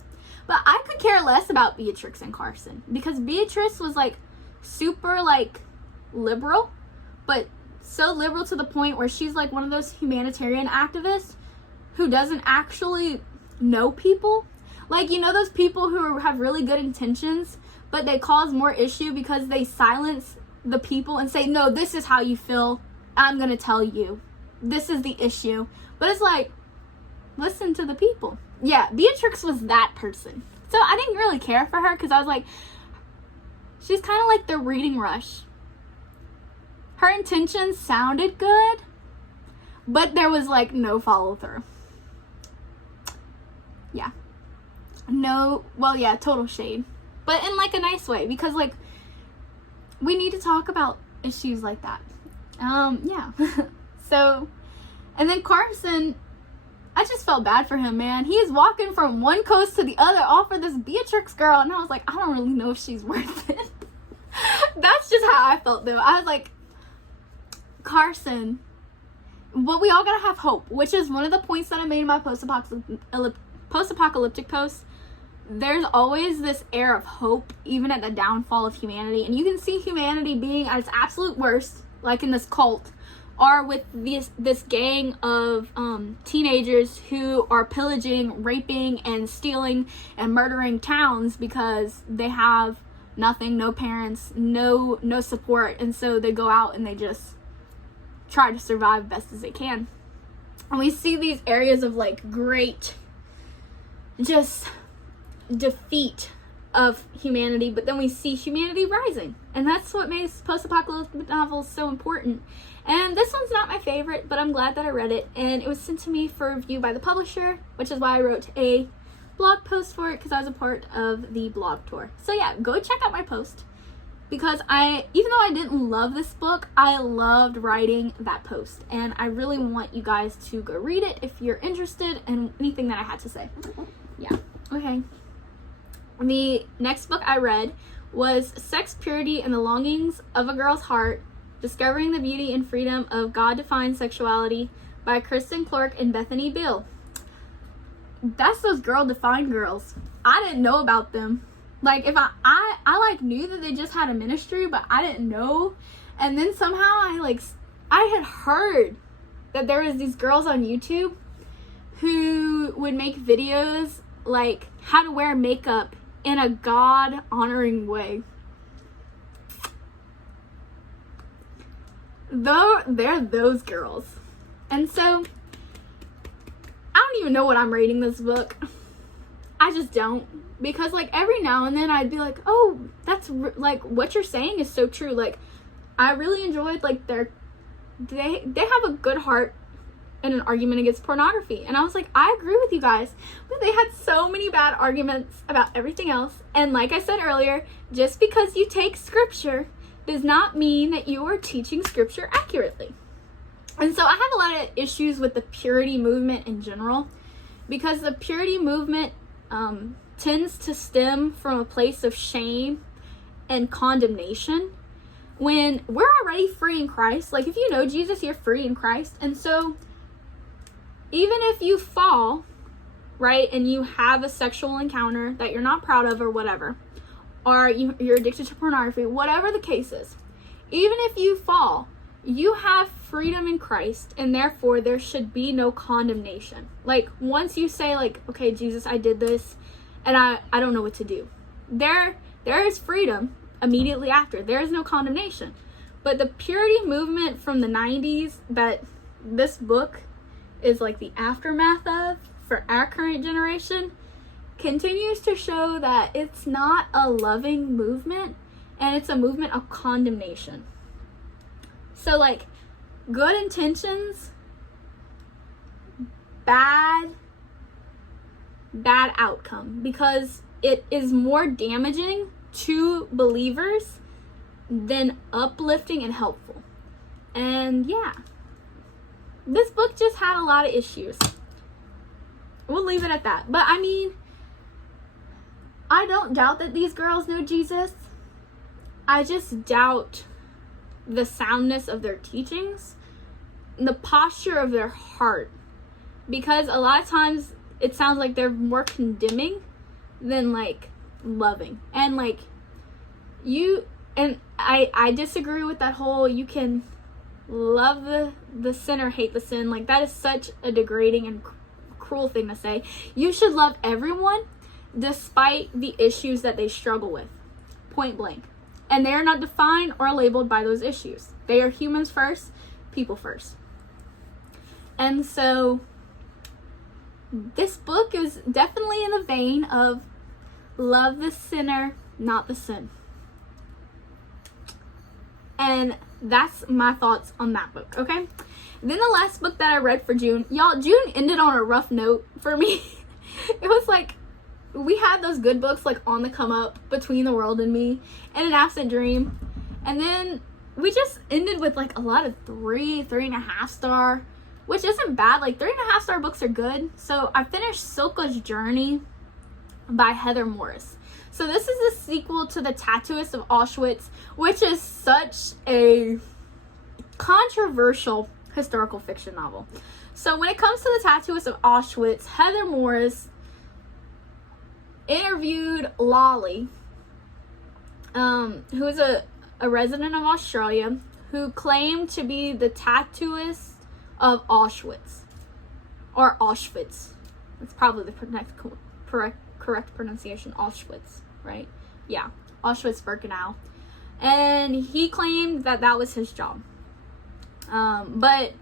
But I could care less about Beatrix and Carson, because Beatrix was like super like liberal, but so liberal to the point where she's like one of those humanitarian activists who doesn't actually know people. Like, you know, those people who have really good intentions, but they cause more issue because they silence the people and say, no, this is how you feel, I'm gonna tell you, this is the issue. But it's like, listen to the people. Yeah, Beatrix was that person. So I didn't really care for her, because I was like, she's kind of like the Reading Rush. Her intentions sounded good, but there was like no follow through. Yeah. No, well, yeah, total shade. But in like a nice way, because like we need to talk about issues like that. Yeah. So, and then Carson, I just felt bad for him, man. He is walking from one coast to the other off of this Beatrix girl, and I was like, I don't really know if she's worth it. That's just how I felt though. I was like, Carson, but we all gotta have hope, which is one of the points that I made in my post-apocalyptic posts. There's always this air of hope, even at the downfall of humanity, and you can see humanity being at its absolute worst, like in this cult, or with this gang of teenagers who are pillaging, raping, and stealing and murdering towns because they have nothing, no parents, no support, and so they go out and they just try to survive best as they can. And we see these areas of like great just defeat of humanity, but then we see humanity rising, and that's what makes post-apocalyptic novels so important. And this one's not my favorite, but I'm glad that I read it, and it was sent to me for review by the publisher, which is why I wrote a blog post for it, because I was a part of the blog tour. So yeah, go check out my post, because even though I didn't love this book, I loved writing that post, and I really want you guys to go read it if you're interested in anything that I had to say. Yeah, okay. The next book I read was Sex, Purity, and the Longings of a Girl's Heart, Discovering the Beauty and Freedom of God-Defined Sexuality by Kristen, Clarke, and Bethany Bill. That's those girl-defined girls. I didn't know about them. Like, if I like knew that they just had a ministry, but I didn't know. And then somehow I had heard that there was these girls on YouTube who would make videos like how to wear makeup in a God-honoring way. Though they're those girls. And so I don't even know what I'm rating this book. I just don't, because like every now and then I'd be like, oh, that's like what you're saying is so true. Like, I really enjoyed like they have a good heart in an argument against pornography, and I was like, I agree with you guys, but they had so many bad arguments about everything else. And like I said earlier, just because you take scripture does not mean that you are teaching scripture accurately. And so I have a lot of issues with the purity movement in general, because the purity movement tends to stem from a place of shame and condemnation when we're already free in Christ. Like, if you know Jesus, you're free in Christ. And so even if you fall, right, and you have a sexual encounter that you're not proud of or whatever, or you're addicted to pornography, whatever the case is, even if you fall, you have freedom in Christ, and therefore there should be no condemnation. Like, once you say, like, okay, Jesus, I did this, and I don't know what to do, there is freedom immediately after. There is no condemnation. But the purity movement from the 90s that this book is like the aftermath of for our current generation continues to show that it's not a loving movement, and it's a movement of condemnation. So, like, good intentions, bad outcome, because it is more damaging to believers than uplifting and helpful. And yeah, this book just had a lot of issues. We'll leave it at that. But I mean, I don't doubt that these girls know Jesus. I just doubt the soundness of their teachings, the posture of their heart, because a lot of times it sounds like they're more condemning than like loving. And like, I disagree with that whole you can love the sinner, hate the sin. Like, that is such a degrading and cruel thing to say. You should love everyone despite the issues that they struggle with, point blank. And they are not defined or labeled by those issues. They are humans first, people first. And so this book is definitely in the vein of love the sinner, not the sin. And that's my thoughts on that book, okay? Then the last book that I read for June, y'all, June ended on a rough note for me. It was like, we had those good books like On the Come Up, Between the World and Me, and An Absent Dream. And then we just ended with like a lot of 3.5 star, which isn't bad. Like, 3.5 star books are good. So I finished Soka's Journey by Heather Morris. So this is a sequel to The Tattooist of Auschwitz, which is such a controversial historical fiction novel. So when it comes to The Tattooist of Auschwitz, Heather Morris interviewed Lolly, who is a resident of Australia, who claimed to be the tattooist of Auschwitz, or Auschwitz. It's probably the correct pronunciation, Auschwitz, right? Yeah, Auschwitz-Birkenau. And he claimed that that was his job. But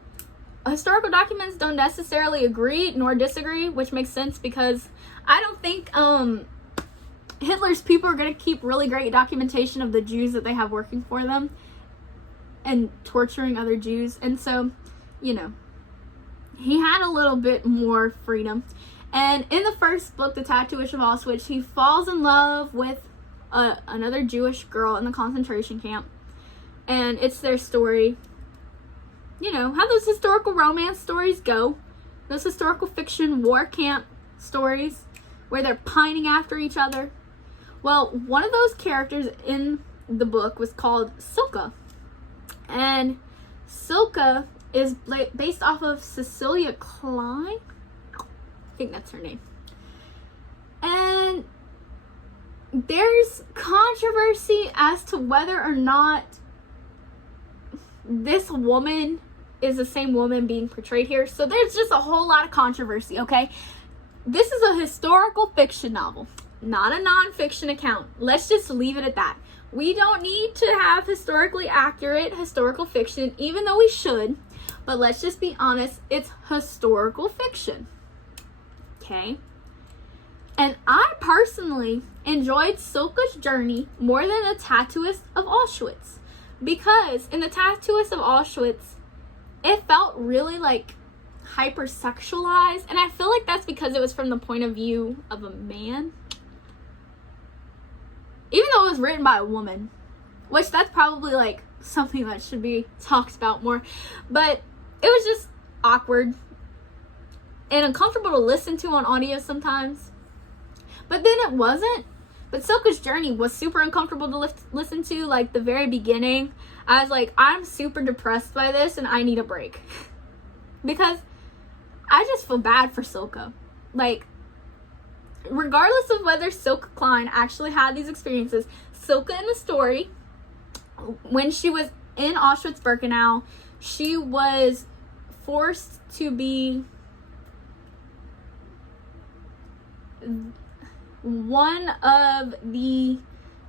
historical documents don't necessarily agree nor disagree, which makes sense because I don't think Hitler's people are going to keep really great documentation of the Jews that they have working for them and torturing other Jews. And so, you know, he had a little bit more freedom. And in the first book, The Tattooist of Auschwitz, he falls in love with another Jewish girl in the concentration camp. And it's their story. You know, how those historical romance stories go. Those historical fiction war camp stories where they're pining after each other. Well, one of those characters in the book was called Soka. And Soka is based off of Cecilia Klein. I think that's her name. And there's controversy as to whether or not this woman is the same woman being portrayed here. So there's just a whole lot of controversy, okay? This is a historical fiction novel, not a nonfiction account. Let's just leave it at that. We don't need to have historically accurate historical fiction, even though we should. But let's just be honest, it's historical fiction. Okay? And I personally enjoyed Soka's Journey more than The Tattooist of Auschwitz. Because in The Tattooist of Auschwitz, it felt really like hypersexualized. And I feel like that's because it was from the point of view of a man. Even though it was written by a woman. Which that's probably like something that should be talked about more. But it was just awkward and uncomfortable to listen to on audio sometimes. But then it wasn't. But Soka's journey was super uncomfortable to listen to. Like, the very beginning, I was like, I'm super depressed by this and I need a break. Because I just feel bad for Soka. Like, regardless of whether Soka Klein actually had these experiences, Soka in the story, when she was in Auschwitz-Birkenau, she was forced to be one of the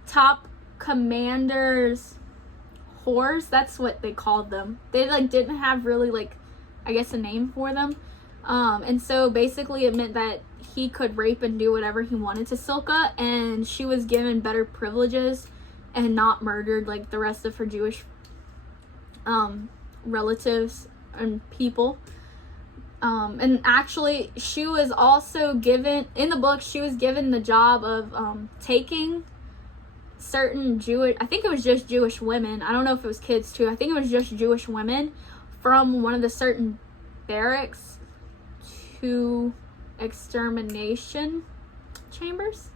top commanders' whores. That's what they called them. They like didn't have really like, I guess, a name for them. And so basically it meant that he could rape and do whatever he wanted to Soka, and she was given better privileges and not murdered like the rest of her Jewish relatives and people. And actually she was also given, in the book, she was given the job of taking certain Jewish, I think it was just Jewish women, I don't know if it was kids too, I think it was just Jewish women from one of the certain barracks to extermination chambers.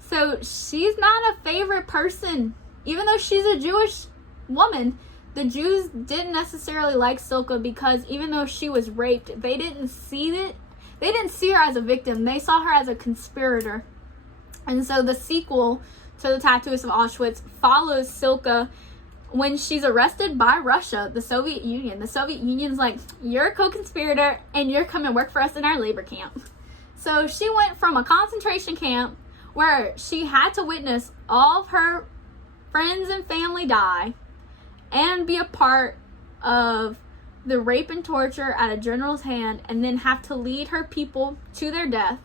So she's not a favorite person. Even though she's a Jewish woman, the Jews didn't necessarily like Soka because even though she was raped, they didn't see it. They didn't see her as a victim. They saw her as a conspirator. And so the sequel to The Tattooist of Auschwitz follows Soka when she's arrested by Russia, the Soviet Union. The Soviet Union's like, you're a co-conspirator and you're coming to work for us in our labor camp. So she went from a concentration camp where she had to witness all of her friends and family die and be a part of the rape and torture at a general's hand and then have to lead her people to their death.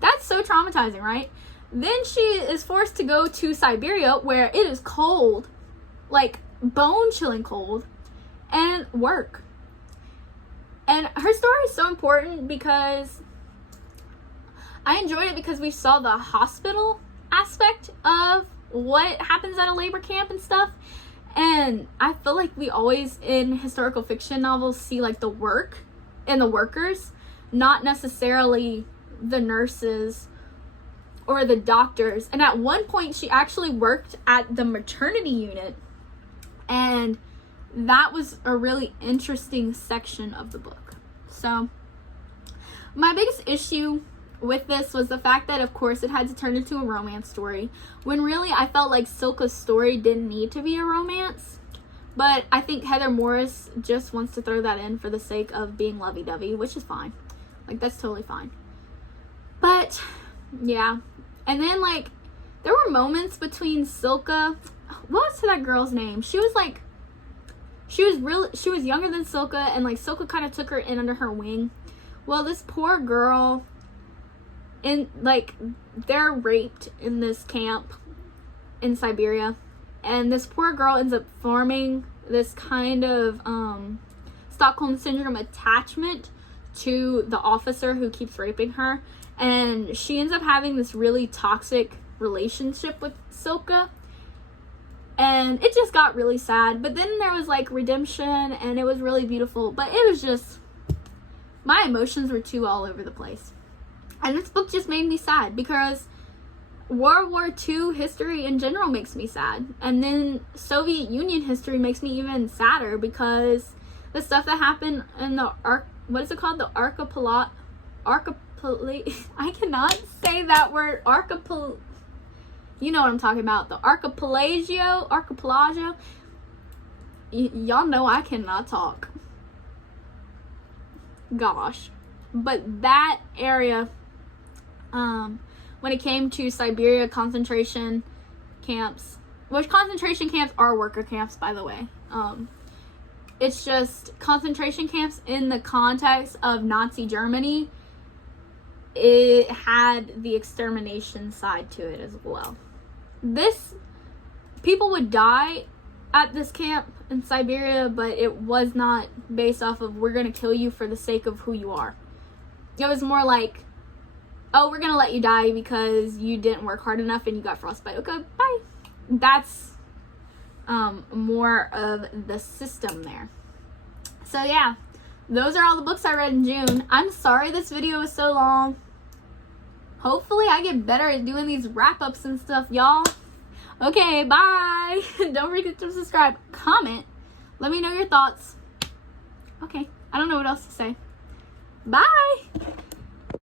That's so traumatizing, right? Then she is forced to go to Siberia where it is cold, like bone-chilling cold, and work. And her story is so important because I enjoyed it because we saw the hospital aspect of what happens at a labor camp and stuff. And I feel like we always in historical fiction novels see like the work and the workers, not necessarily the nurses or the doctors. And at one point she actually worked at the maternity unit, and that was a really interesting section of the book. So my biggest issue with this was the fact that, of course, it had to turn into a romance story, when really I felt like Soka's story didn't need to be a romance. But I think Heather Morris just wants to throw that in for the sake of being lovey-dovey, which is fine. Like, that's totally fine. But yeah, and then like there were moments between Soka, what was that girl's name? She was younger than Soka, and like Soka kind of took her in under her wing. Well, this poor girl, they're raped in this camp in Siberia, and this poor girl ends up forming this kind of Stockholm Syndrome attachment to the officer who keeps raping her, and she ends up having this really toxic relationship with Soka, and it just got really sad. But then there was like redemption, and it was really beautiful, but it was just, my emotions were too all over the place. And this book just made me sad because World War II history in general makes me sad. And then Soviet Union history makes me even sadder because the stuff that happened in the what is it called? The I cannot say that word. You know what I'm talking about. The archipelago. Y'all know I cannot talk. Gosh. But that area, when it came to Siberia concentration camps, which concentration camps are worker camps, by the way. It's just concentration camps in the context of Nazi Germany. It had the extermination side to it as well. People would die at this camp in Siberia, but it was not based off of, we're going to kill you for the sake of who you are. It was more like, oh, we're going to let you die because you didn't work hard enough and you got frostbite. Okay, bye. That's more of the system there. So yeah, those are all the books I read in June. I'm sorry this video was so long. hopefully I get better at doing these wrap-ups and stuff, y'all. Okay, bye. Don't forget to subscribe, comment, let me know your thoughts. Okay, I don't know what else to say. Bye.